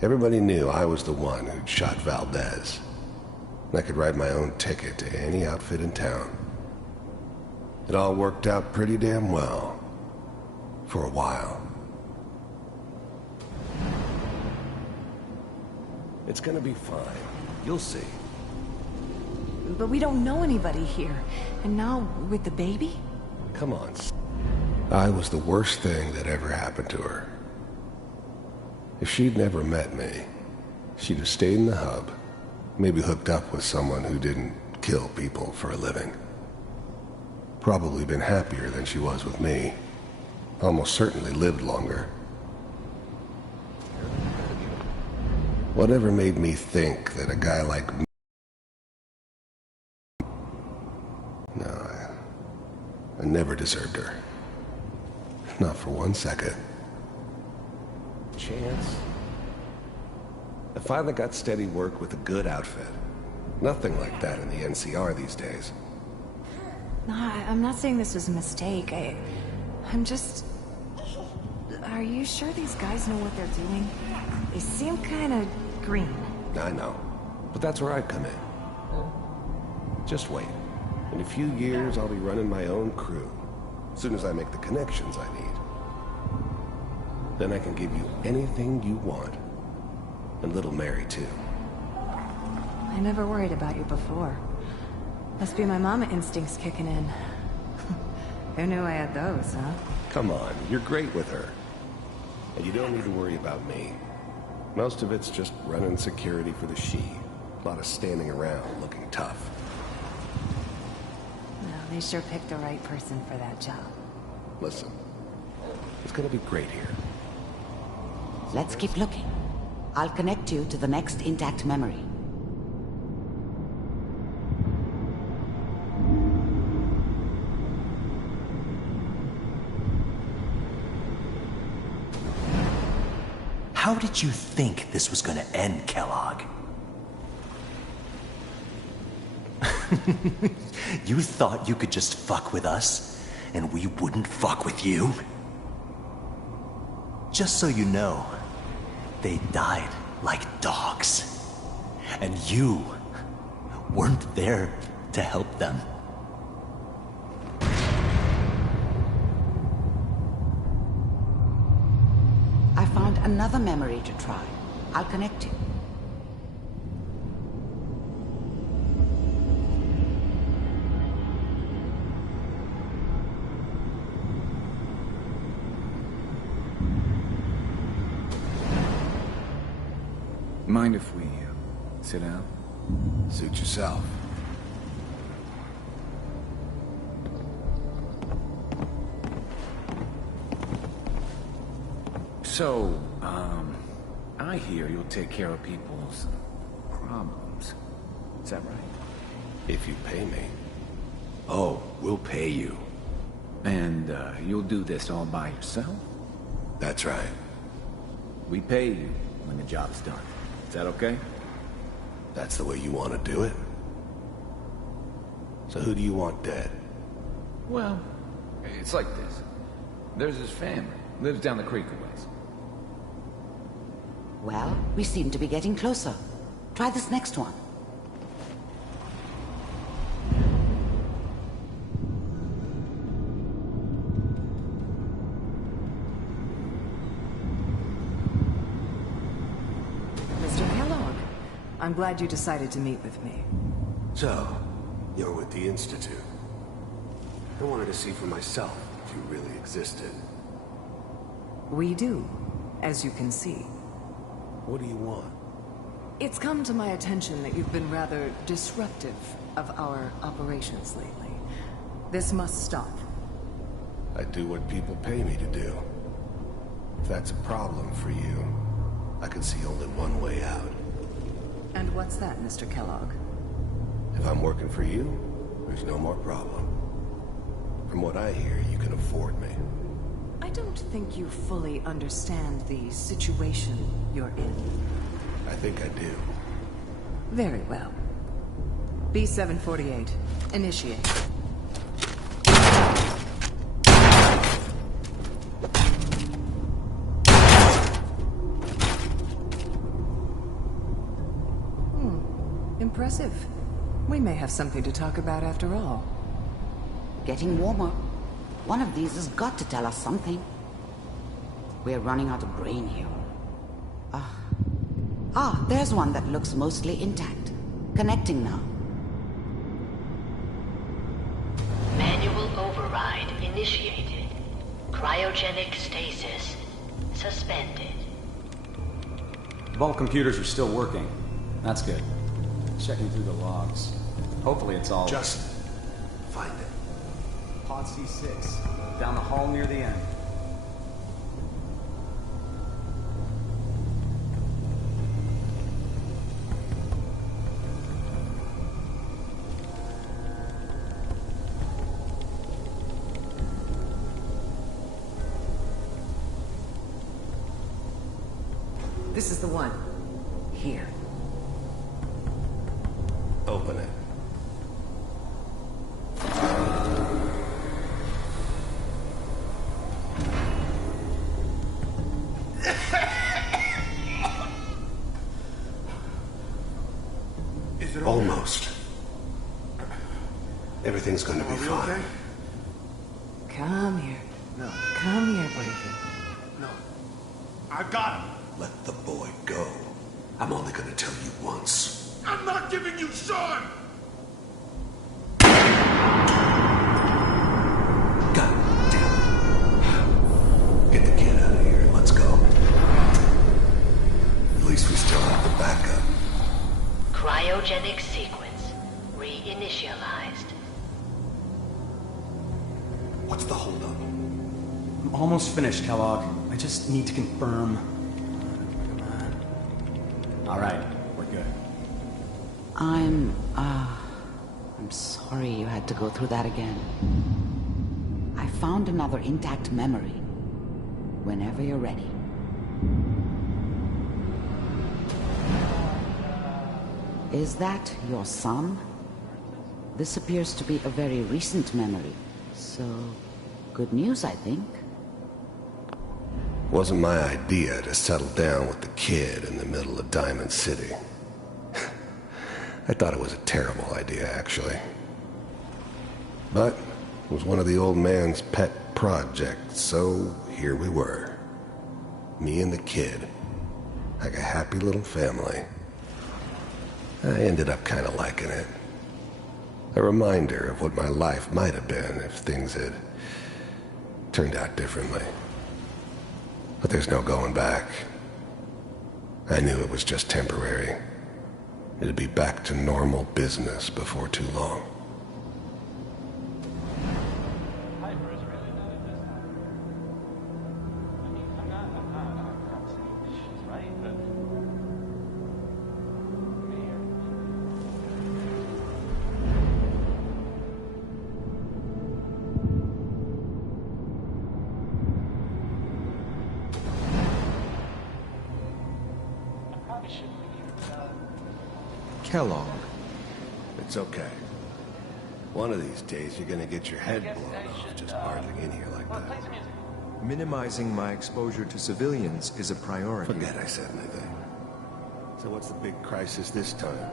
Everybody knew I was the one who'd shot Valdez. I could write my own ticket to any outfit in town. It all worked out pretty damn well. For a while. It's gonna be fine. You'll see. But we don't know anybody here. And now, with the baby? Come on. I was the worst thing that ever happened to her. If she'd never met me, she'd have stayed in the hub, maybe hooked up with someone who didn't kill people for a living. Probably been happier than she was with me. Almost certainly lived longer. Whatever made me think that a guy like me... No, I never deserved her. Not for 1 second. Chance? I finally got steady work with a good outfit. Nothing like that in the NCR these days. No, I'm not saying this was a mistake. I'm just... Are you sure these guys know what they're doing? They seem kind of green. I know. But that's where I come in. Just wait. In a few years, I'll be running my own crew. As soon as I make the connections I need. Then I can give you anything you want. And little Mary, too. I never worried about you before. Must be my mama instincts kicking in. Who knew I had those, huh? Come on, you're great with her. And you don't need to worry about me. Most of it's just running security for the she. A lot of standing around looking tough. Well, they sure picked the right person for that job. Listen, it's gonna be great here. Let's keep looking. I'll connect you to the next intact memory. How did you think this was gonna end, Kellogg? You thought you could just fuck with us, and we wouldn't fuck with you? Just so you know, they died like dogs. And you weren't there to help them. I found another memory to try. I'll connect you. Mind if we sit down? Suit yourself. So, I hear you'll take care of people's problems. Is that right? If you pay me. Oh, we'll pay you. And, you'll do this all by yourself? That's right. We pay you when the job's done. Is that okay? That's the way you want to do it? So who do you want dead? Well, it's like this. There's his family. Lives down the creek a ways. Well, we seem to be getting closer. Try this next one. Mr. Kellogg, I'm glad you decided to meet with me. So, you're with the Institute. I wanted to see for myself if you really existed. We do, as you can see. What do you want? It's come to my attention that you've been rather disruptive of our operations lately. This must stop. I do what people pay me to do. If that's a problem for you, I can see only one way out. And what's that, Mr. Kellogg? If I'm working for you, there's no more problem. From what I hear, you can afford me. I don't think you fully understand the situation you're in. I think I do. Very well. B-748, initiate. Impressive. We may have something to talk about after all. Getting warmer. One of these has got to tell us something. We're running out of brain here. There's one that looks mostly intact. Connecting now. Manual override initiated. Cryogenic stasis suspended. Vault computers are still working. That's good. Checking through the logs. Hopefully it's all... Just find it. Pod C6. Down the hall near the end. This is the one. Here. Open it. Is it Almost. Everything's gonna be fine. Okay? Come here. No. Come here, baby. No. I got him. Let the boy go. I'm only gonna tell you once. I'm not giving you Sean! God damn it. Get the kid out of here. Let's go. At least we still have the backup. Cryogenic sequence reinitialized. What's the holdup? I'm almost finished, Kellogg. I just need to confirm. Come on. All right, we're good. I'm sorry you had to go through that again. I found another intact memory. Whenever you're ready. Is that your son? This appears to be a very recent memory. So, good news, I think. Wasn't my idea to settle down with the kid in the middle of Diamond City. I thought it was a terrible idea, actually. But it was one of the old man's pet projects, so here we were. Me and the kid. Like a happy little family. I ended up kind of liking it. A reminder of what my life might have been if things had turned out differently. But there's no going back. I knew it was just temporary. It'd be back to normal business before too long. Kellogg. It's okay. One of these days, you're gonna get your head blown off just barging in here like that. Minimizing my exposure to civilians is a priority. Forget I said anything. So what's the big crisis this time?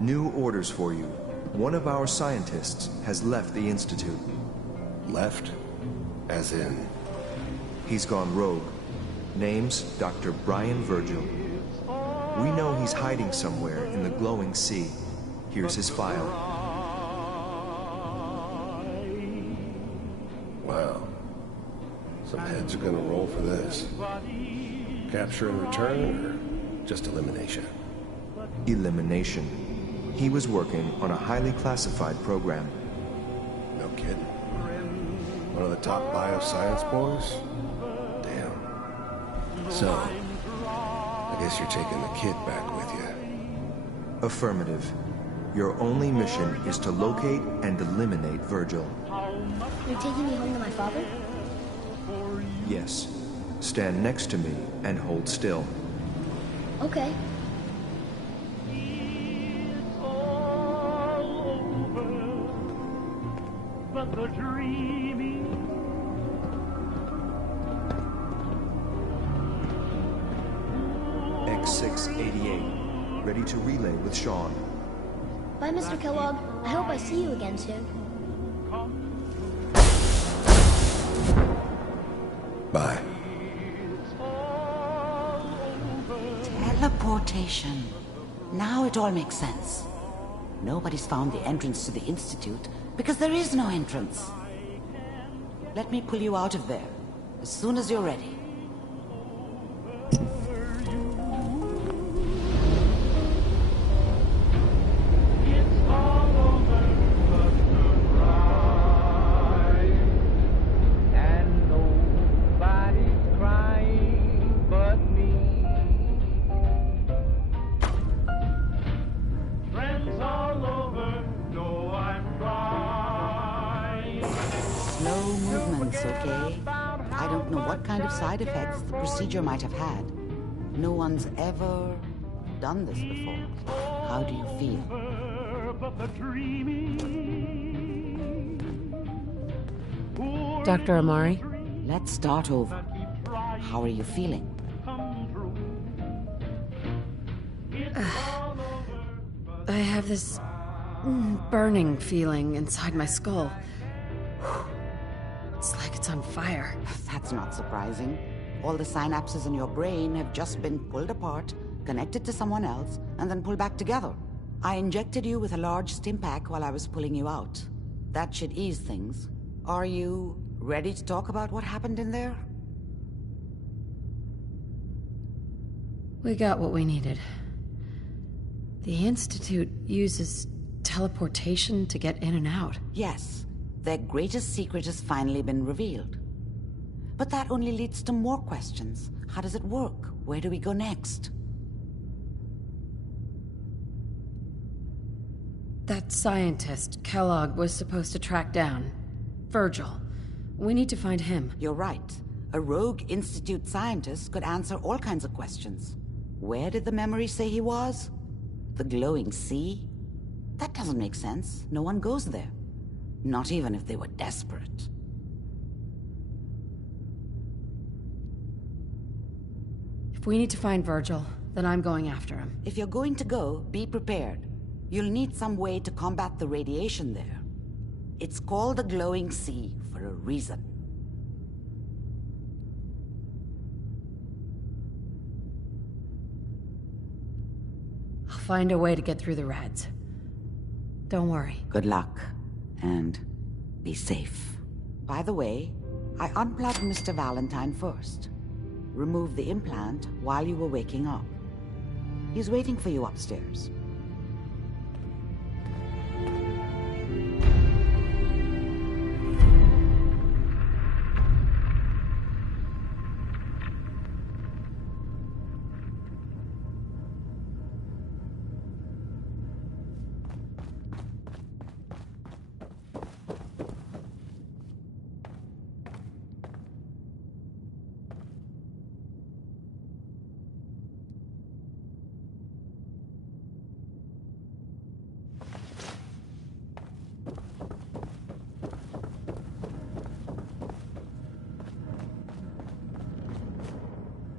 New orders for you. One of our scientists has left the Institute. Left? As in? He's gone rogue. Name's Dr. Brian Virgil. We know he's hiding somewhere in the glowing sea. Here's his file. Wow. Some heads are gonna roll for this. Capture and return, or just elimination? Elimination. He was working on a highly classified program. No kidding. One of the top bioscience boys? Damn. So, I guess you're taking the kid back with you. Affirmative. Your only mission is to locate and eliminate Virgil. You're taking me home to my father? Yes. Stand next to me and hold still. Okay. But the dreaming X688. Ready to relay with Sean. Bye, Mr. Kellogg. I hope I see you again soon. Bye. Teleportation. Now it all makes sense. Nobody's found the entrance to the Institute because there is no entrance. Let me pull you out of there as soon as you're ready. Side effects the procedure might have had. No one's ever done this before. How do you feel? Dr. Amari? Let's start over. How are you feeling? I have this burning feeling inside my skull. It's like it's on fire. That's not surprising. All the synapses in your brain have just been pulled apart, connected to someone else, and then pulled back together. I injected you with a large stim pack while I was pulling you out. That should ease things. Are you ready to talk about what happened in there? We got what we needed. The Institute uses teleportation to get in and out. Yes. Their greatest secret has finally been revealed. But that only leads to more questions. How does it work? Where do we go next? That scientist, Kellogg, was supposed to track down. Virgil. We need to find him. You're right. A rogue Institute scientist could answer all kinds of questions. Where did the memory say he was? The glowing sea? That doesn't make sense. No one goes there. Not even if they were desperate. If we need to find Virgil, then I'm going after him. If you're going to go, be prepared. You'll need some way to combat the radiation there. It's called the glowing sea for a reason. I'll find a way to get through the rads. Don't worry. Good luck. And be safe. By the way, I unplugged Mr. Valentine first. Removed the implant while you were waking up. He's waiting for you upstairs.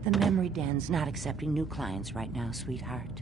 The memory den's not accepting new clients right now, sweetheart.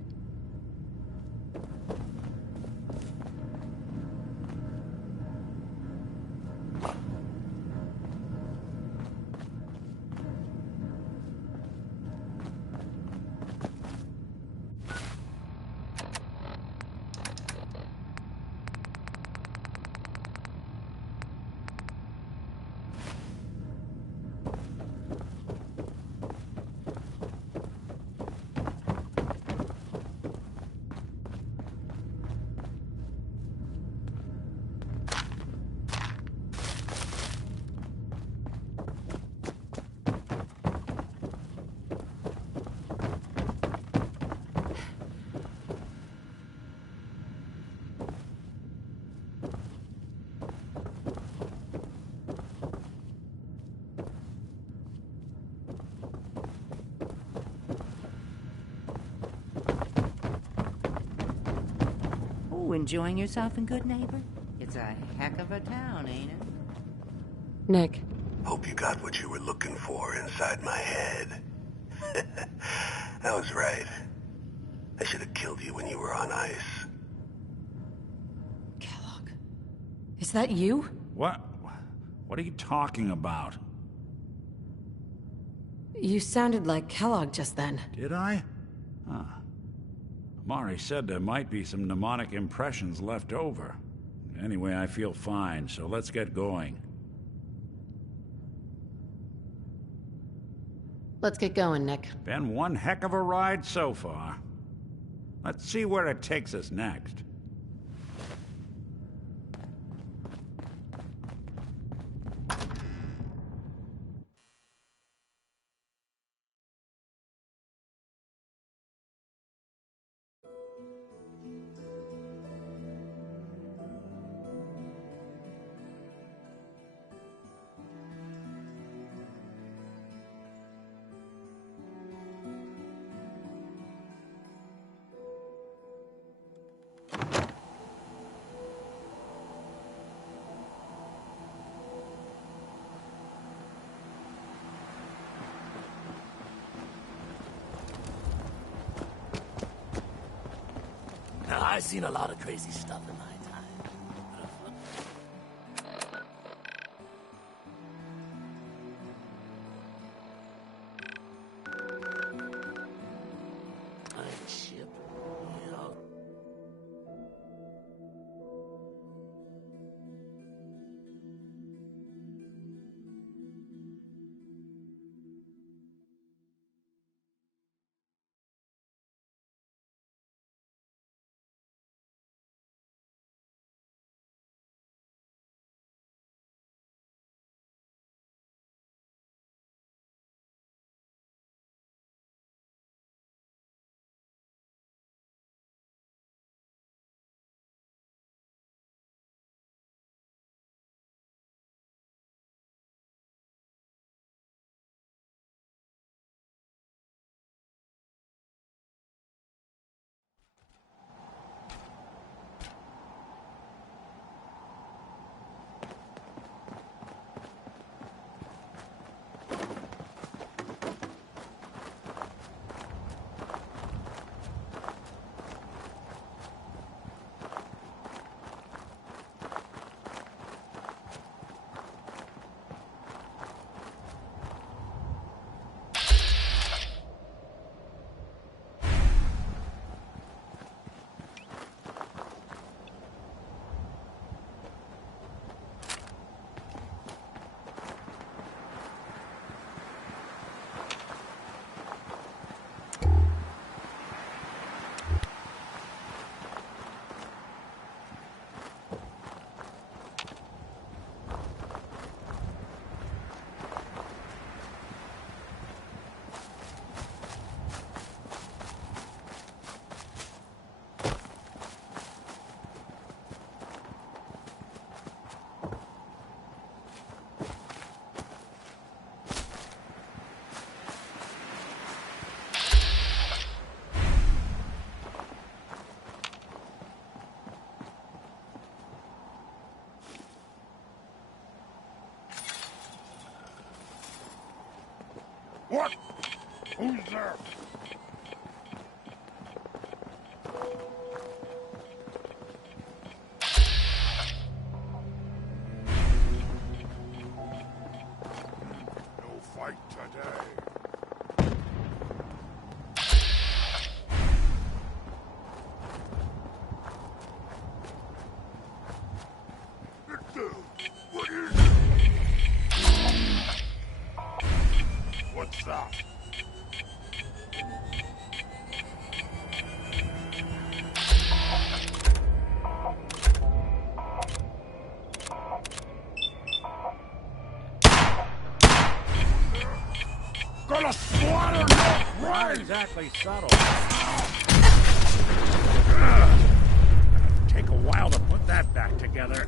Enjoying yourself in Good Neighbor? It's a heck of a town, ain't it? Nick. Hope you got what you were looking for inside my head. I was right. I should have killed you when you were on ice. Is that you? What? What are you talking about? You sounded like Kellogg just then. Did I? Huh. Mari said there might be some mnemonic impressions left over. Anyway, I feel fine, so let's get going. Let's get going, Nick. Been one heck of a ride so far. Let's see where it takes us next. Now, I've seen a lot of crazy stuff in my time. Time ship, yeah. What? Who's there? No fight today. Victor, what is it? What's that? Gonna slaughter your Not brain! exactly subtle. Take a while to put that back together.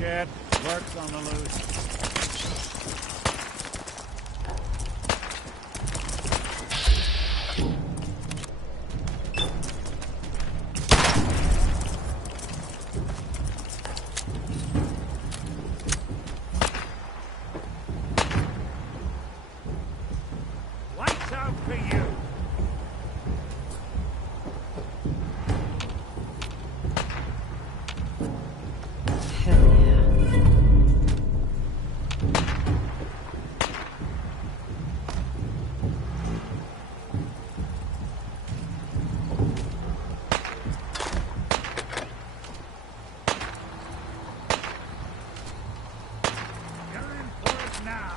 Chet. Works on the loose. Lights out for you. Hell yeah. You're in for it now.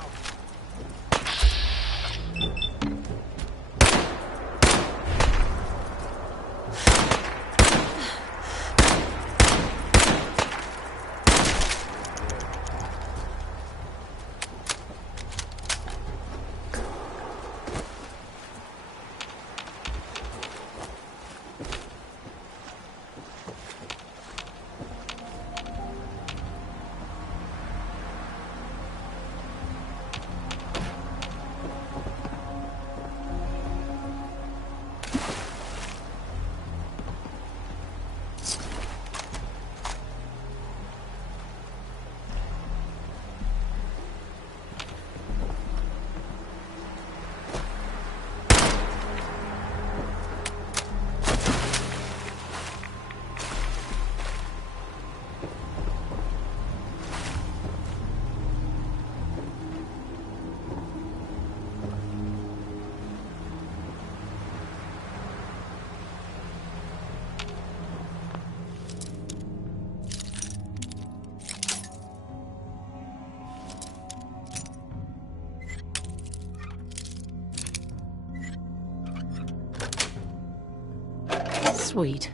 Sweet.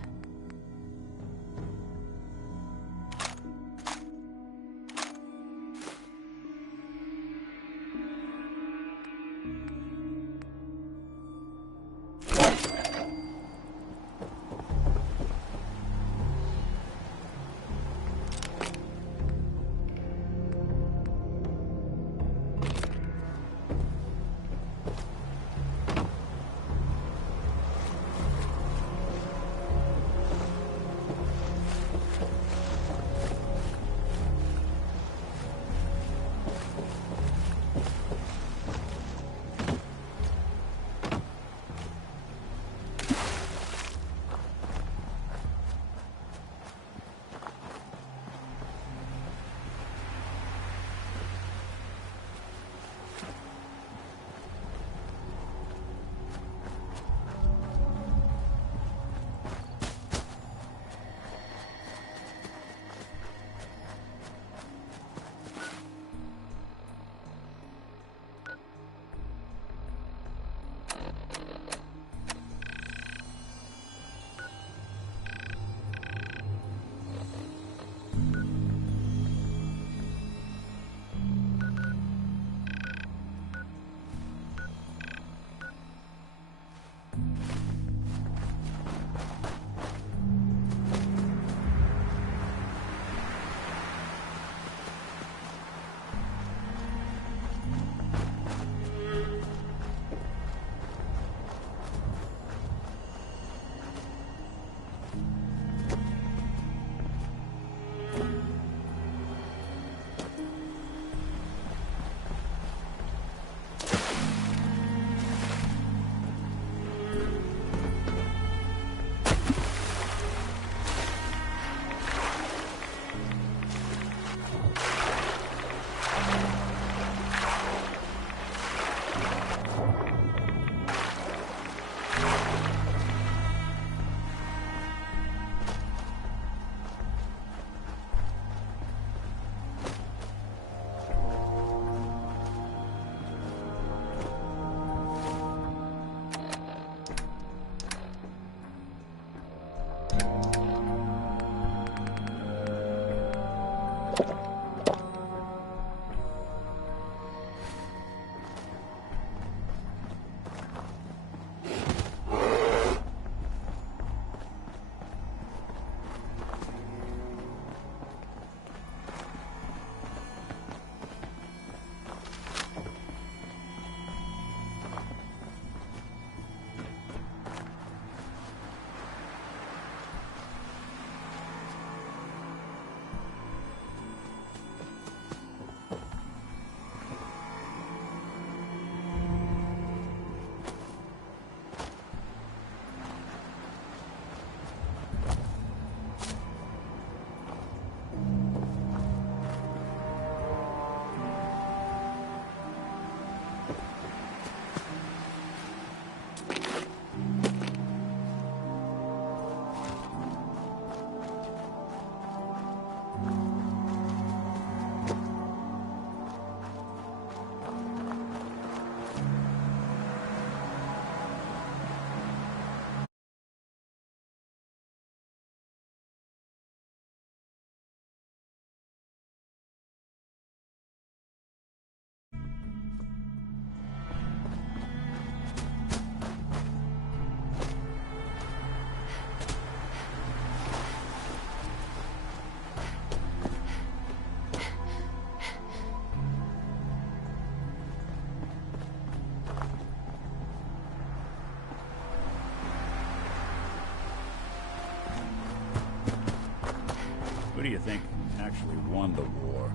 Who do you think actually won the war?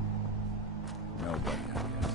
Nobody, I guess.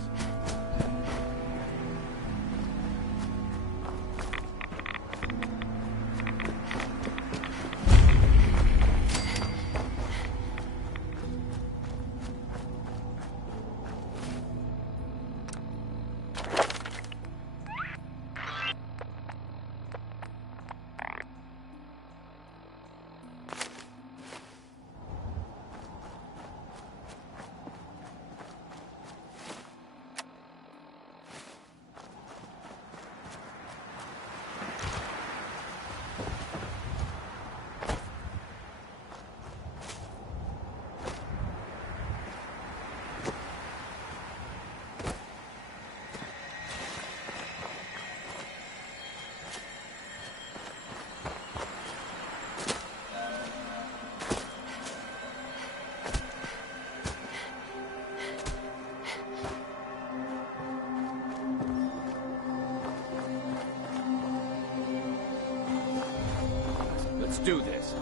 Let's do this.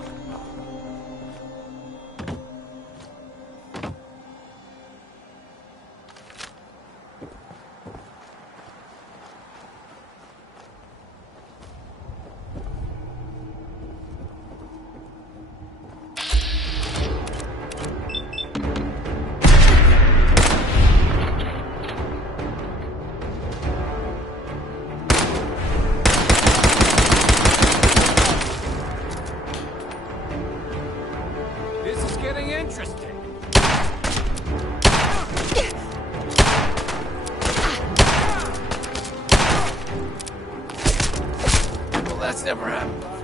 This is getting interesting. Well, that's never happened before.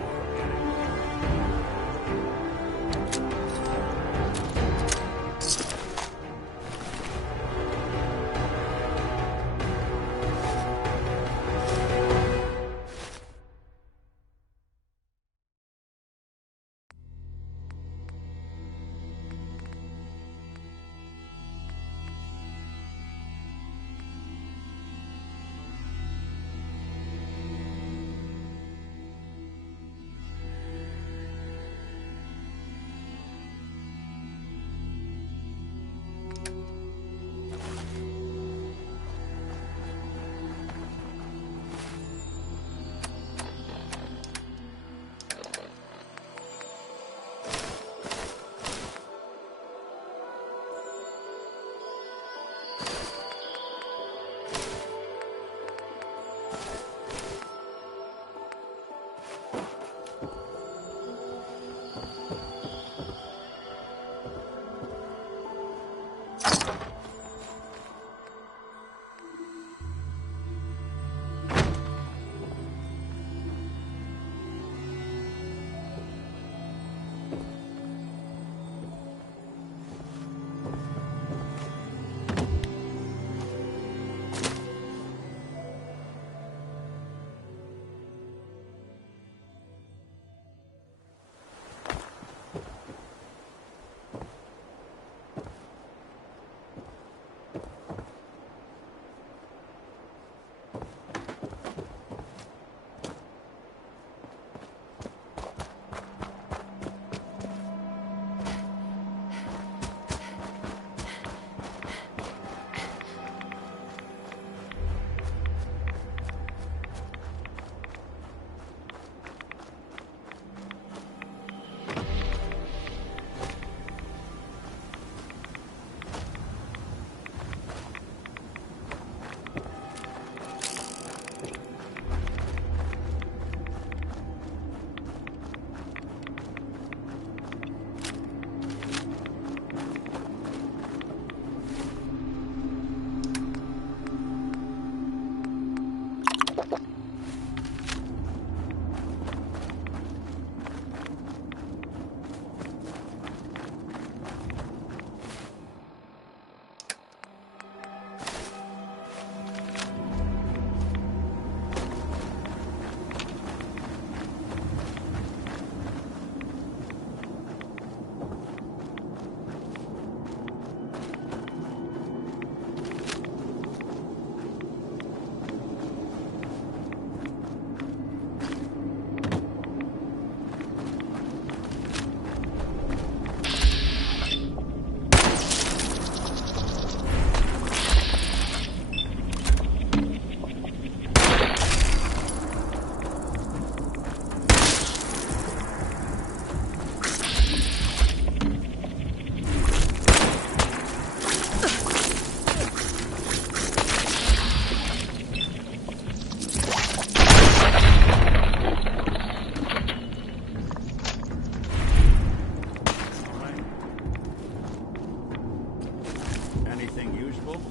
anything useful?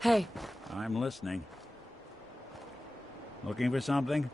Hey. I'm listening. Looking for something?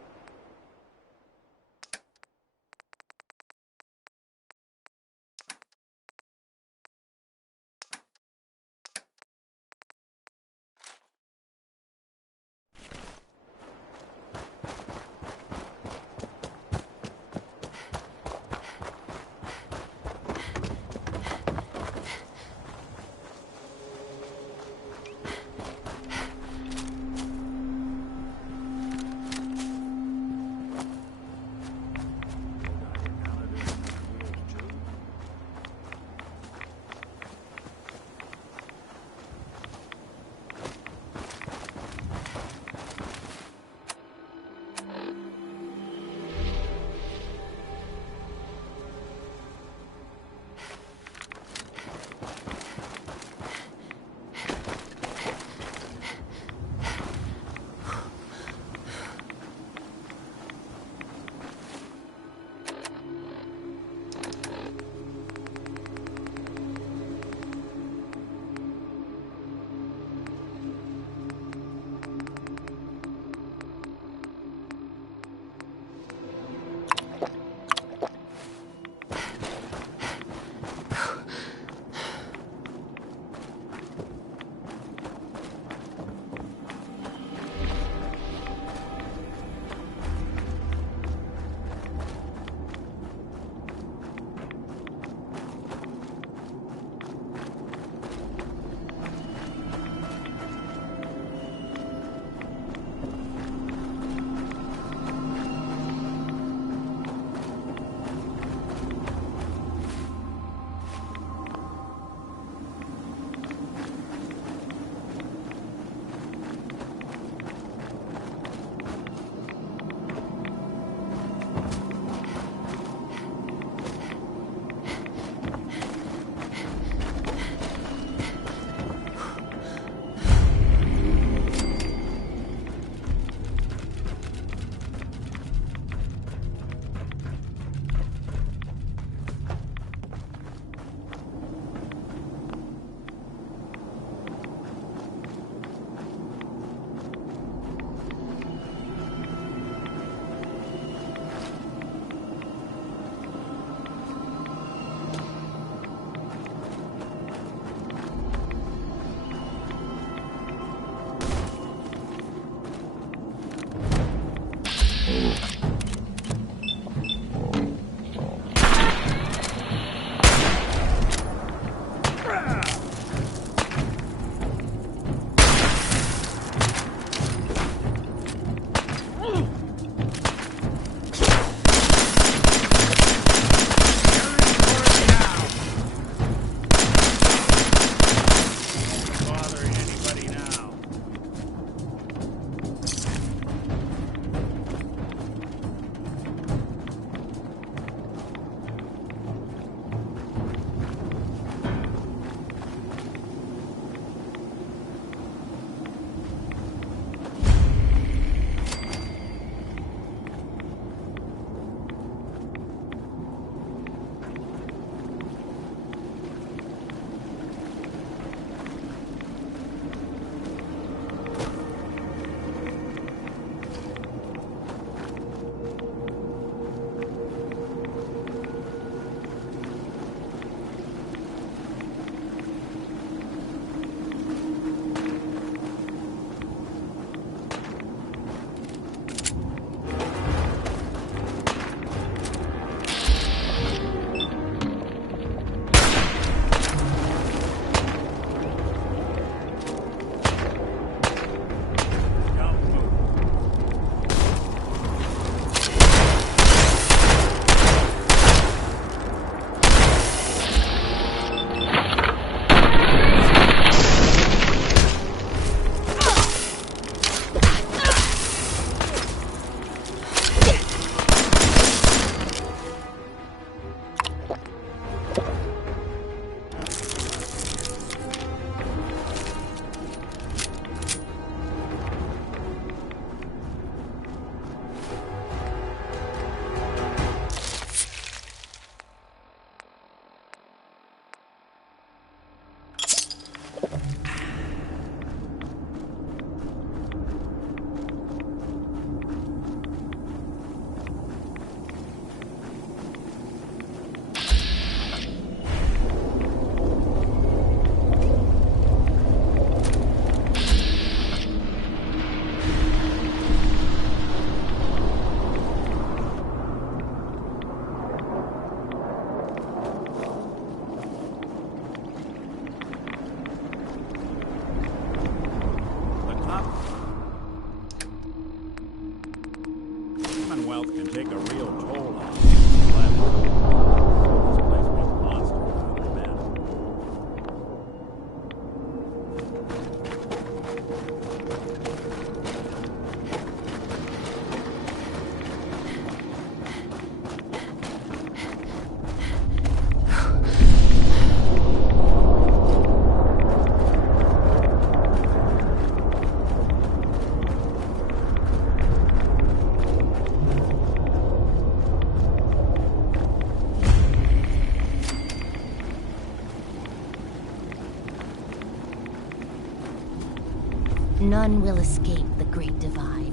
None will escape the Great Divide.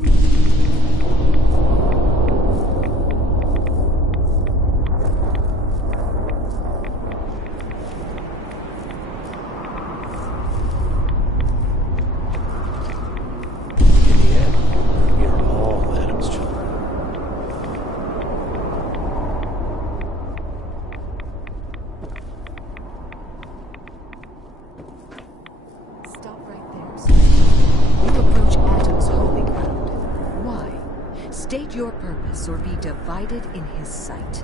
In the end, we are all Adam's children. Stop right there, sir. You approach Adam's holy ground. Why? State your purpose or be divided in his sight.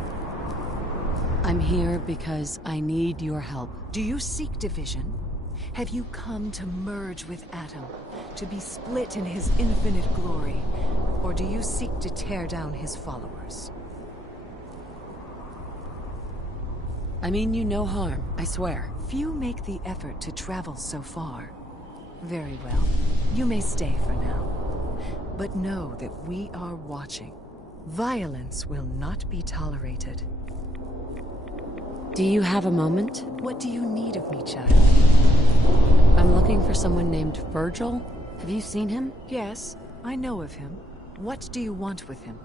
I'm here because I need your help. Do you seek division? Have you come to merge with Adam, to be split in his infinite glory? Or do you seek to tear down his followers? I mean you no harm, I swear. Few make the effort to travel so far. Very well. You may stay for now. But know that we are watching. Violence will not be tolerated. Do you have a moment? What do you need of me, child? I'm looking for someone named Virgil. Have you seen him? Yes, I know of him. What do you want with him?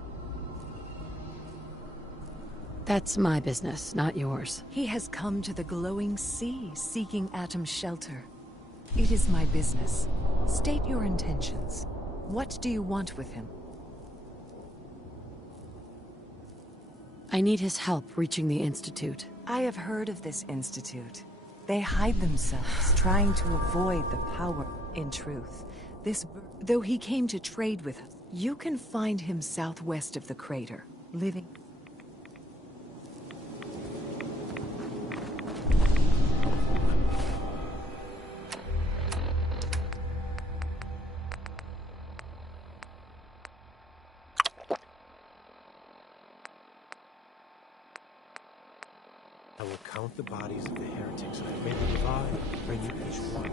That's my business, not yours. He has come to the glowing sea, seeking Atom's shelter. It is my business. State your intentions. What do you want with him? I need his help reaching the Institute. I have heard of this Institute. They hide themselves, trying to avoid the power. In truth, though he came to trade with us, you can find him southwest of the crater, living... I will count the bodies of the heretics I have made the divide, bring you each one.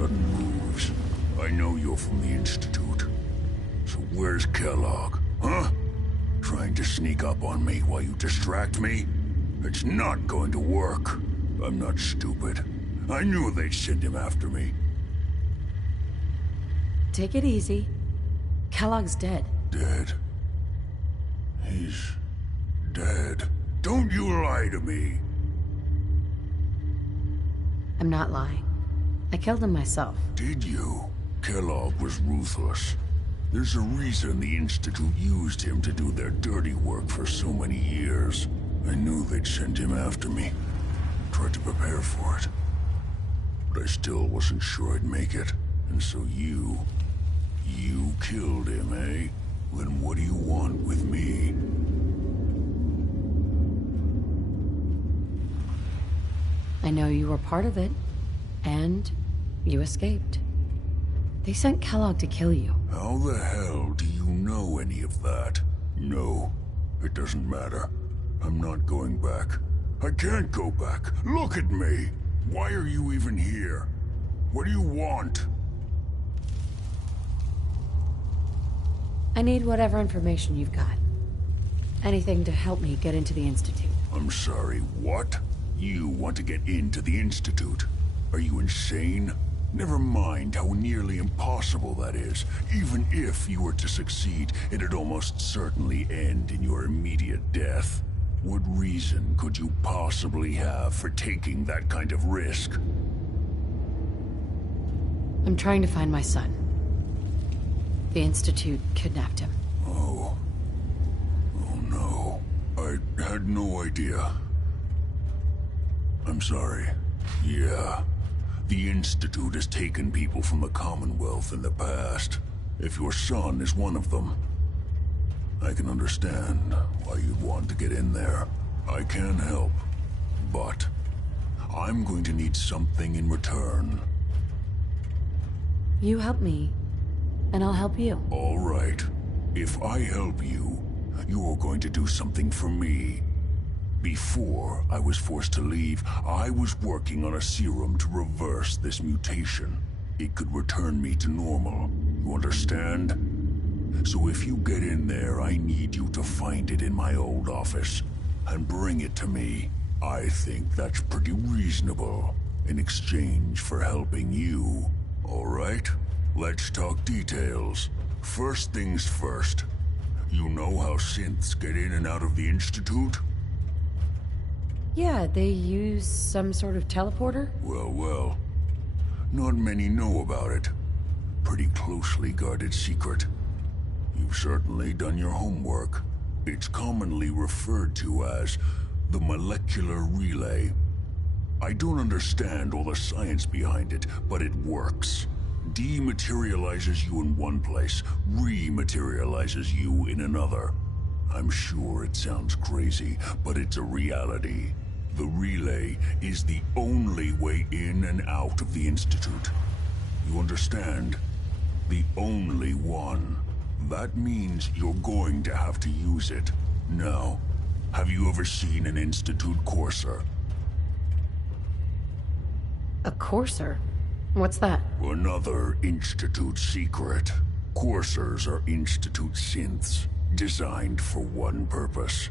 sudden moves. I know you're from the Institute. So where's Kellogg, huh? Trying to sneak up on me while you distract me? It's not going to work. I'm not stupid. I knew they'd send him after me. Take it easy. Kellogg's dead. Dead? He's dead. Don't you lie to me! I'm not lying. I killed him myself. Did you? Kellogg was ruthless. There's a reason the Institute used him to do their dirty work for so many years. I knew they'd send him after me. Tried to prepare for it. But I still wasn't sure I'd make it. And so you killed him, eh? Then what do you want with me? I know you were part of it. And you escaped. They sent Kellogg to kill you. How the hell do you know any of that? No, it doesn't matter. I'm not going back. I can't go back. Look at me! Why are you even here? What do you want? I need whatever information you've got. Anything to help me get into the Institute. I'm sorry, what? You want to get into the Institute? Are you insane? Never mind how nearly impossible that is. Even if you were to succeed, it'd almost certainly end in your immediate death. What reason could you possibly have for taking that kind of risk? I'm trying to find my son. The Institute kidnapped him. Oh. Oh no. I had no idea. I'm sorry. Yeah. The Institute has taken people from the Commonwealth in the past. If your son is one of them, I can understand why you'd want to get in there. I can help, but I'm going to need something in return. You help me, and I'll help you. All right. If I help you, you're going to do something for me. Before I was forced to leave, I was working on a serum to reverse this mutation. It could return me to normal. You understand? So if you get in there, I need you to find it in my old office and bring it to me. I think that's pretty reasonable in exchange for helping you. All right? Let's talk details. First things first. You know how synths get in and out of the Institute? Yeah, they use some sort of teleporter? Well. Not many know about it. Pretty closely guarded secret. You've certainly done your homework. It's commonly referred to as the molecular relay. I don't understand all the science behind it, but it works. Dematerializes you in one place, rematerializes you in another. I'm sure it sounds crazy, but it's a reality. The relay is the only way in and out of the Institute. You understand? The only one. That means you're going to have to use it. Now, have you ever seen an Institute courser? A courser? What's that? Another Institute secret. Coursers are Institute synths, designed for one purpose.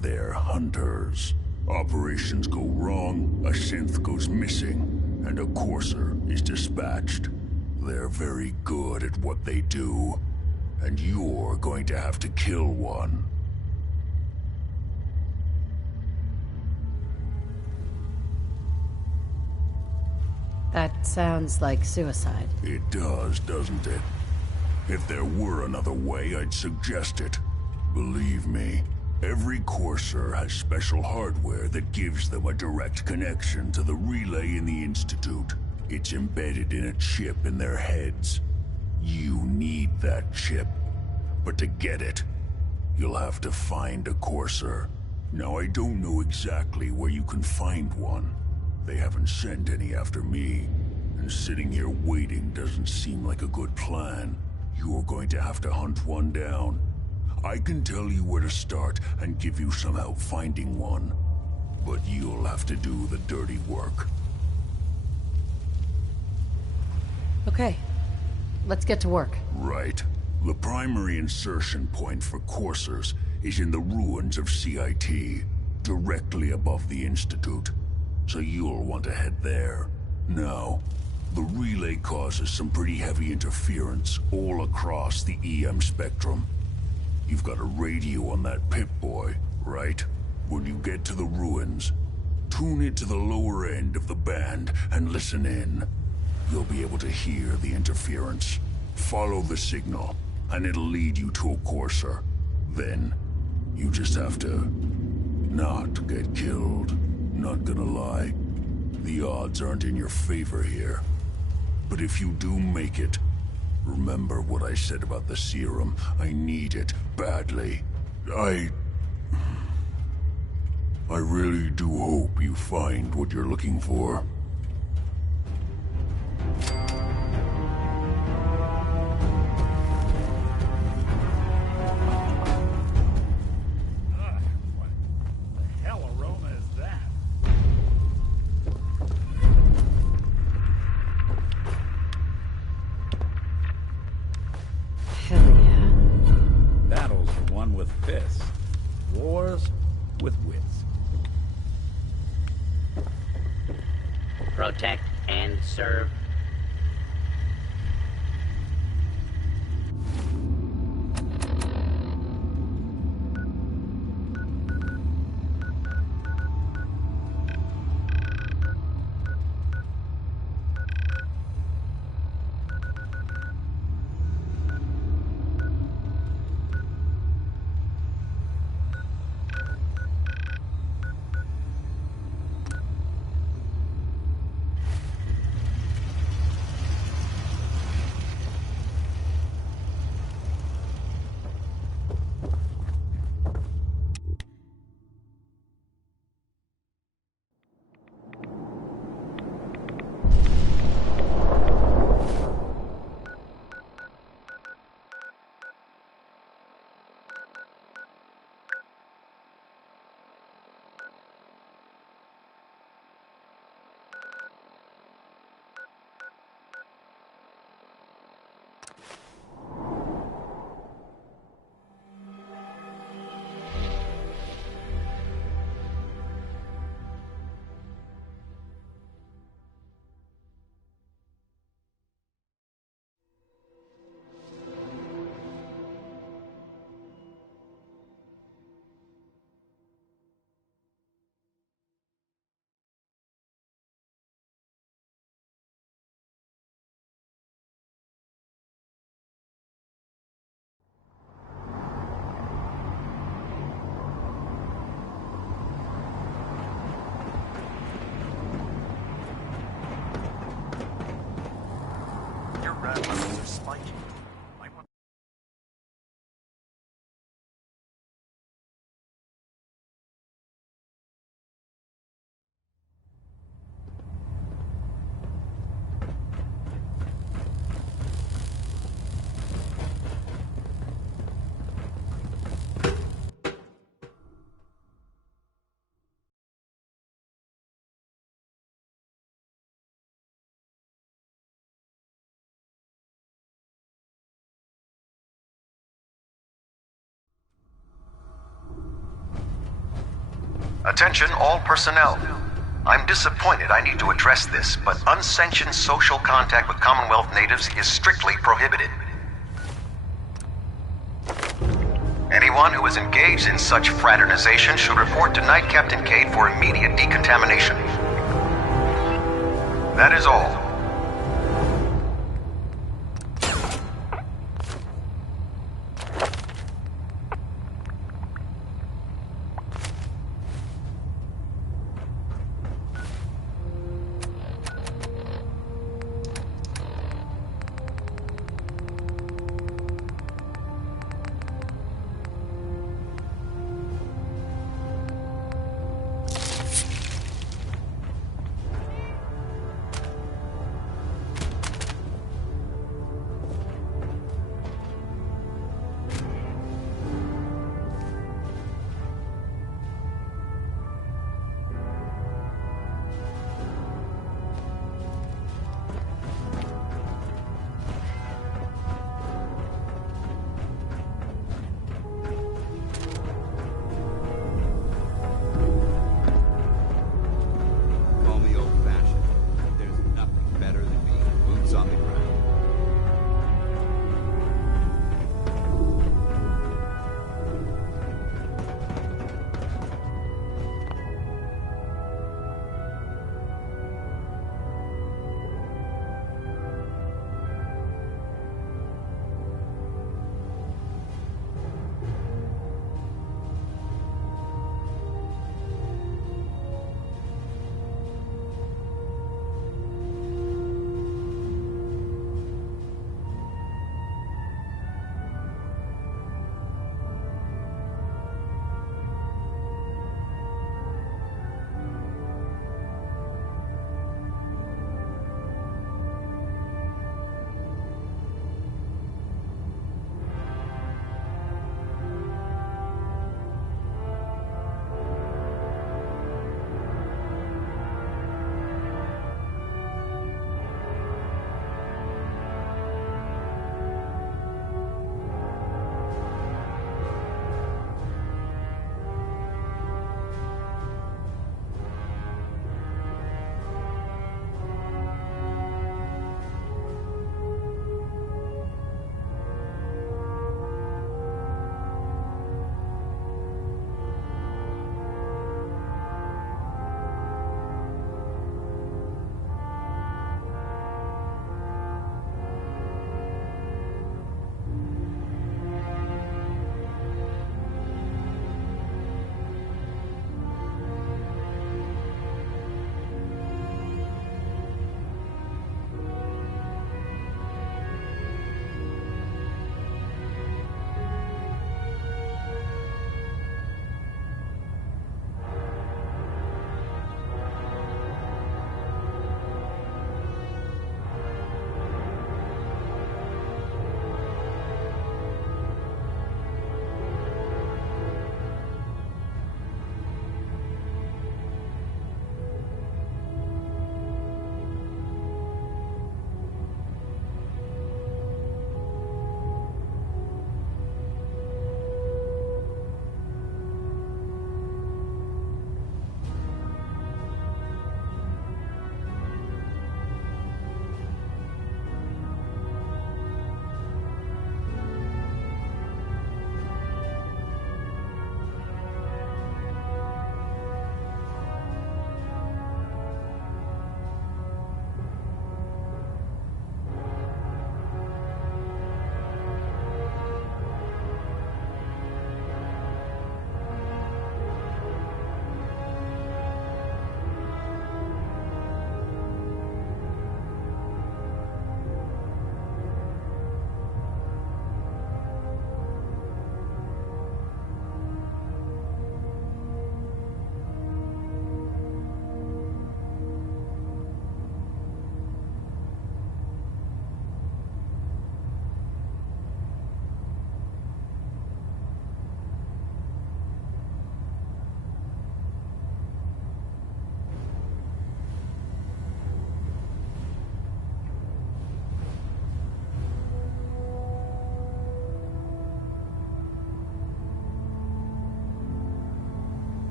They're hunters. Operations go wrong, a synth goes missing, and a courser is dispatched. They're very good at what they do, and you're going to have to kill one. That sounds like suicide. It does, doesn't it? If there were another way, I'd suggest it. Believe me, every courser has special hardware that gives them a direct connection to the relay in the Institute. It's embedded in a chip in their heads. You need that chip. But to get it, you'll have to find a courser. Now, I don't know exactly where you can find one. They haven't sent any after me, and sitting here waiting doesn't seem like a good plan. You're going to have to hunt one down. I can tell you where to start and give you some help finding one, but you'll have to do the dirty work. Okay. Let's get to work. Right. The primary insertion point for coursers is in the ruins of CIT, directly above the Institute. So you'll want to head there. Now, the relay causes some pretty heavy interference all across the EM spectrum. You've got a radio on that Pip-Boy, right? When you get to the ruins, tune it to the lower end of the band and listen in. You'll be able to hear the interference. Follow the signal, and it'll lead you to a courser. Then, you just have to not get killed. Not gonna lie, the odds aren't in your favor here. But if you do make it, remember what I said about the serum. I need it badly. I really do hope you find what you're looking for. Battles are won with fists. Wars with wits. Protect and serve. Attention all personnel. I'm disappointed I need to address this, but unsanctioned social contact with Commonwealth natives is strictly prohibited. Anyone who is engaged in such fraternization should report to Night Captain Cade for immediate decontamination. That is all.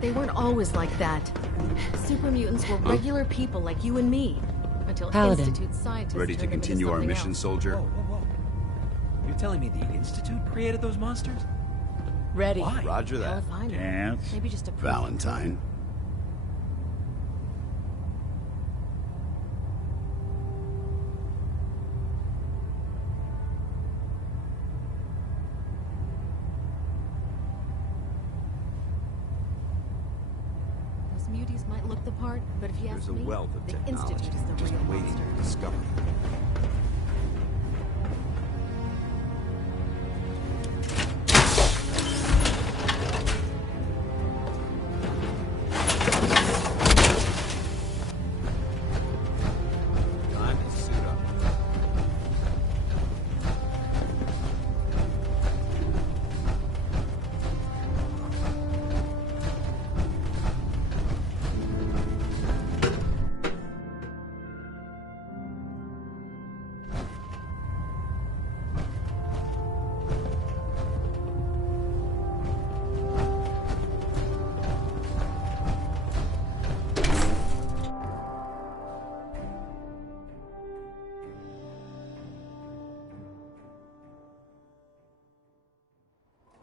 They weren't always like that. Super mutants were regular people like you and me. Until Paladin. Institute scientists Ready to turned them into continue our something mission, else. soldier? Whoa. You're telling me the Institute created those monsters? Ready. Why? Roger Hell that. if I know. Dance. Maybe just a Valentine. Those muties might look the part, but if you ask There's a me, wealth of the technology Institute is the just real waiting monster. to be discovered. Time to suit up.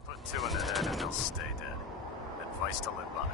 Put 2 in the head and he'll stay dead. Advice to live by.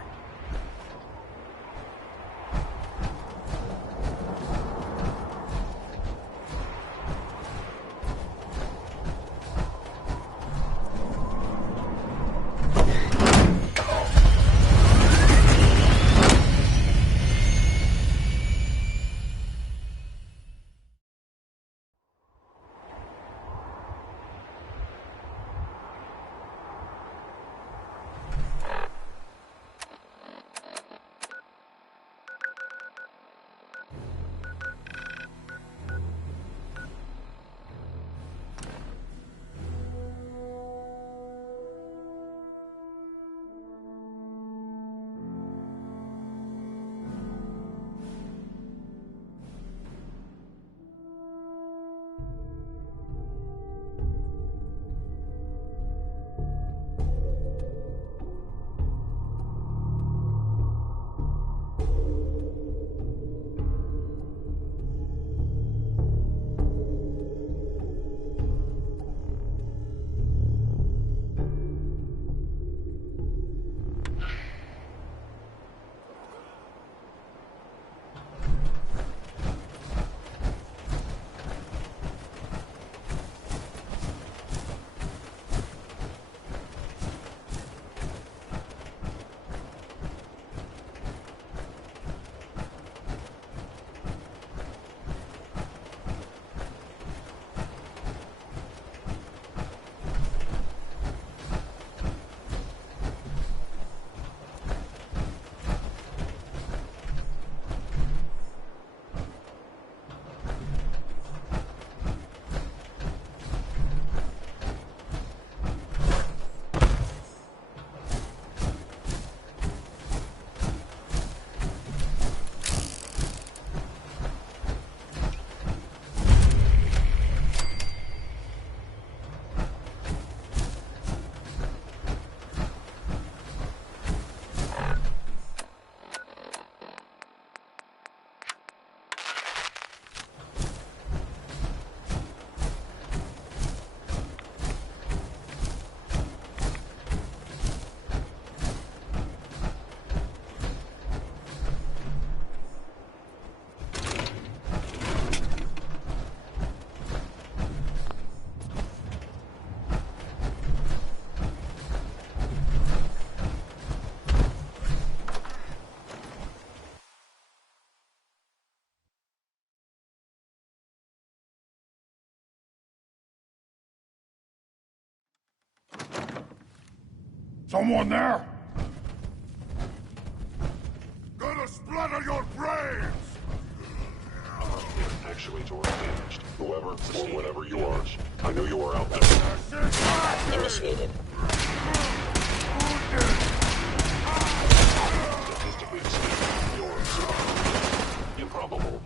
Someone there? Gonna splatter your brains! Actuator damaged. Whoever or whatever you are, I knew you were out there. Initiated. Statistically speaking, you're improbable.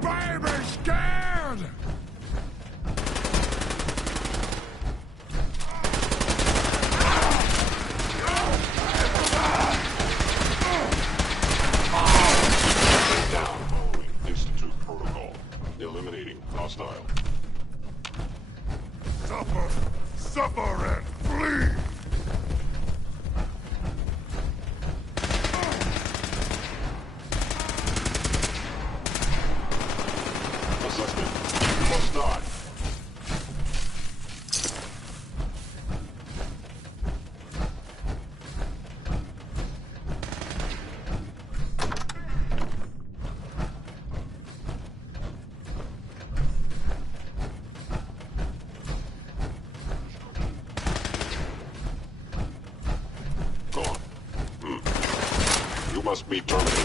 Baby scared! Down following Institute protocol. Eliminating hostile. Suffer! Suffer and flee! Assessment. You must die. Gone. You must be terminated.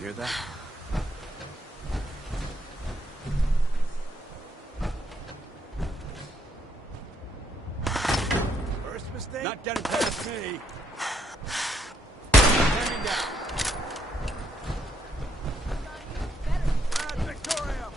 Hear that? First mistake? Not getting past me. Standing down. Victoria!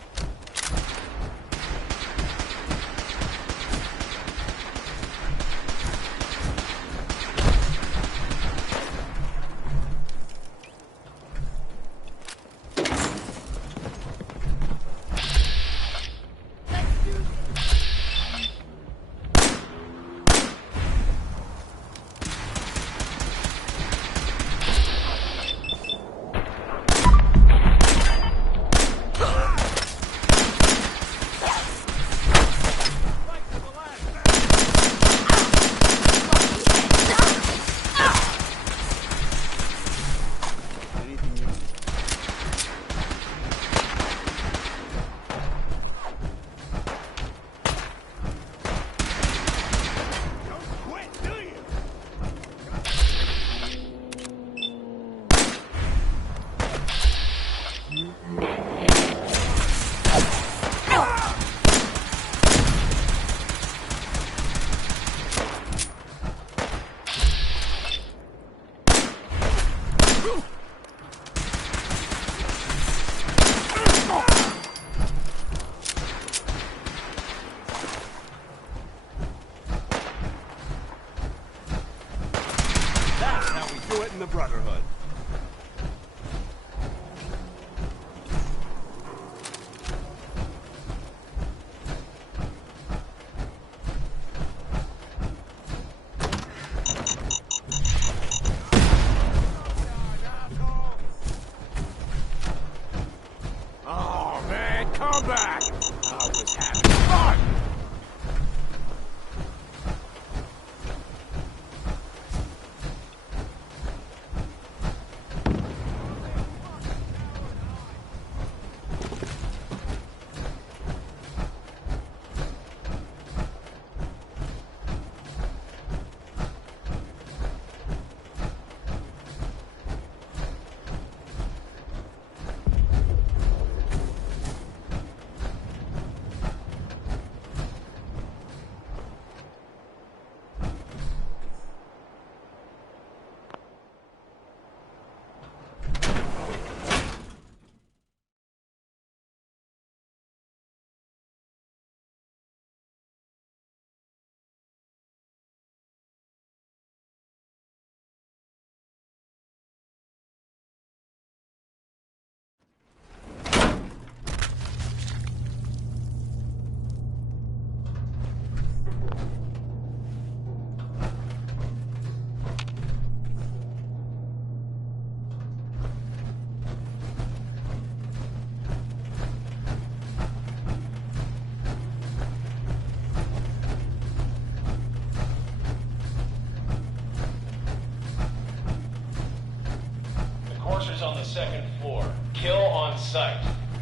The courser's on the second floor. Kill on sight.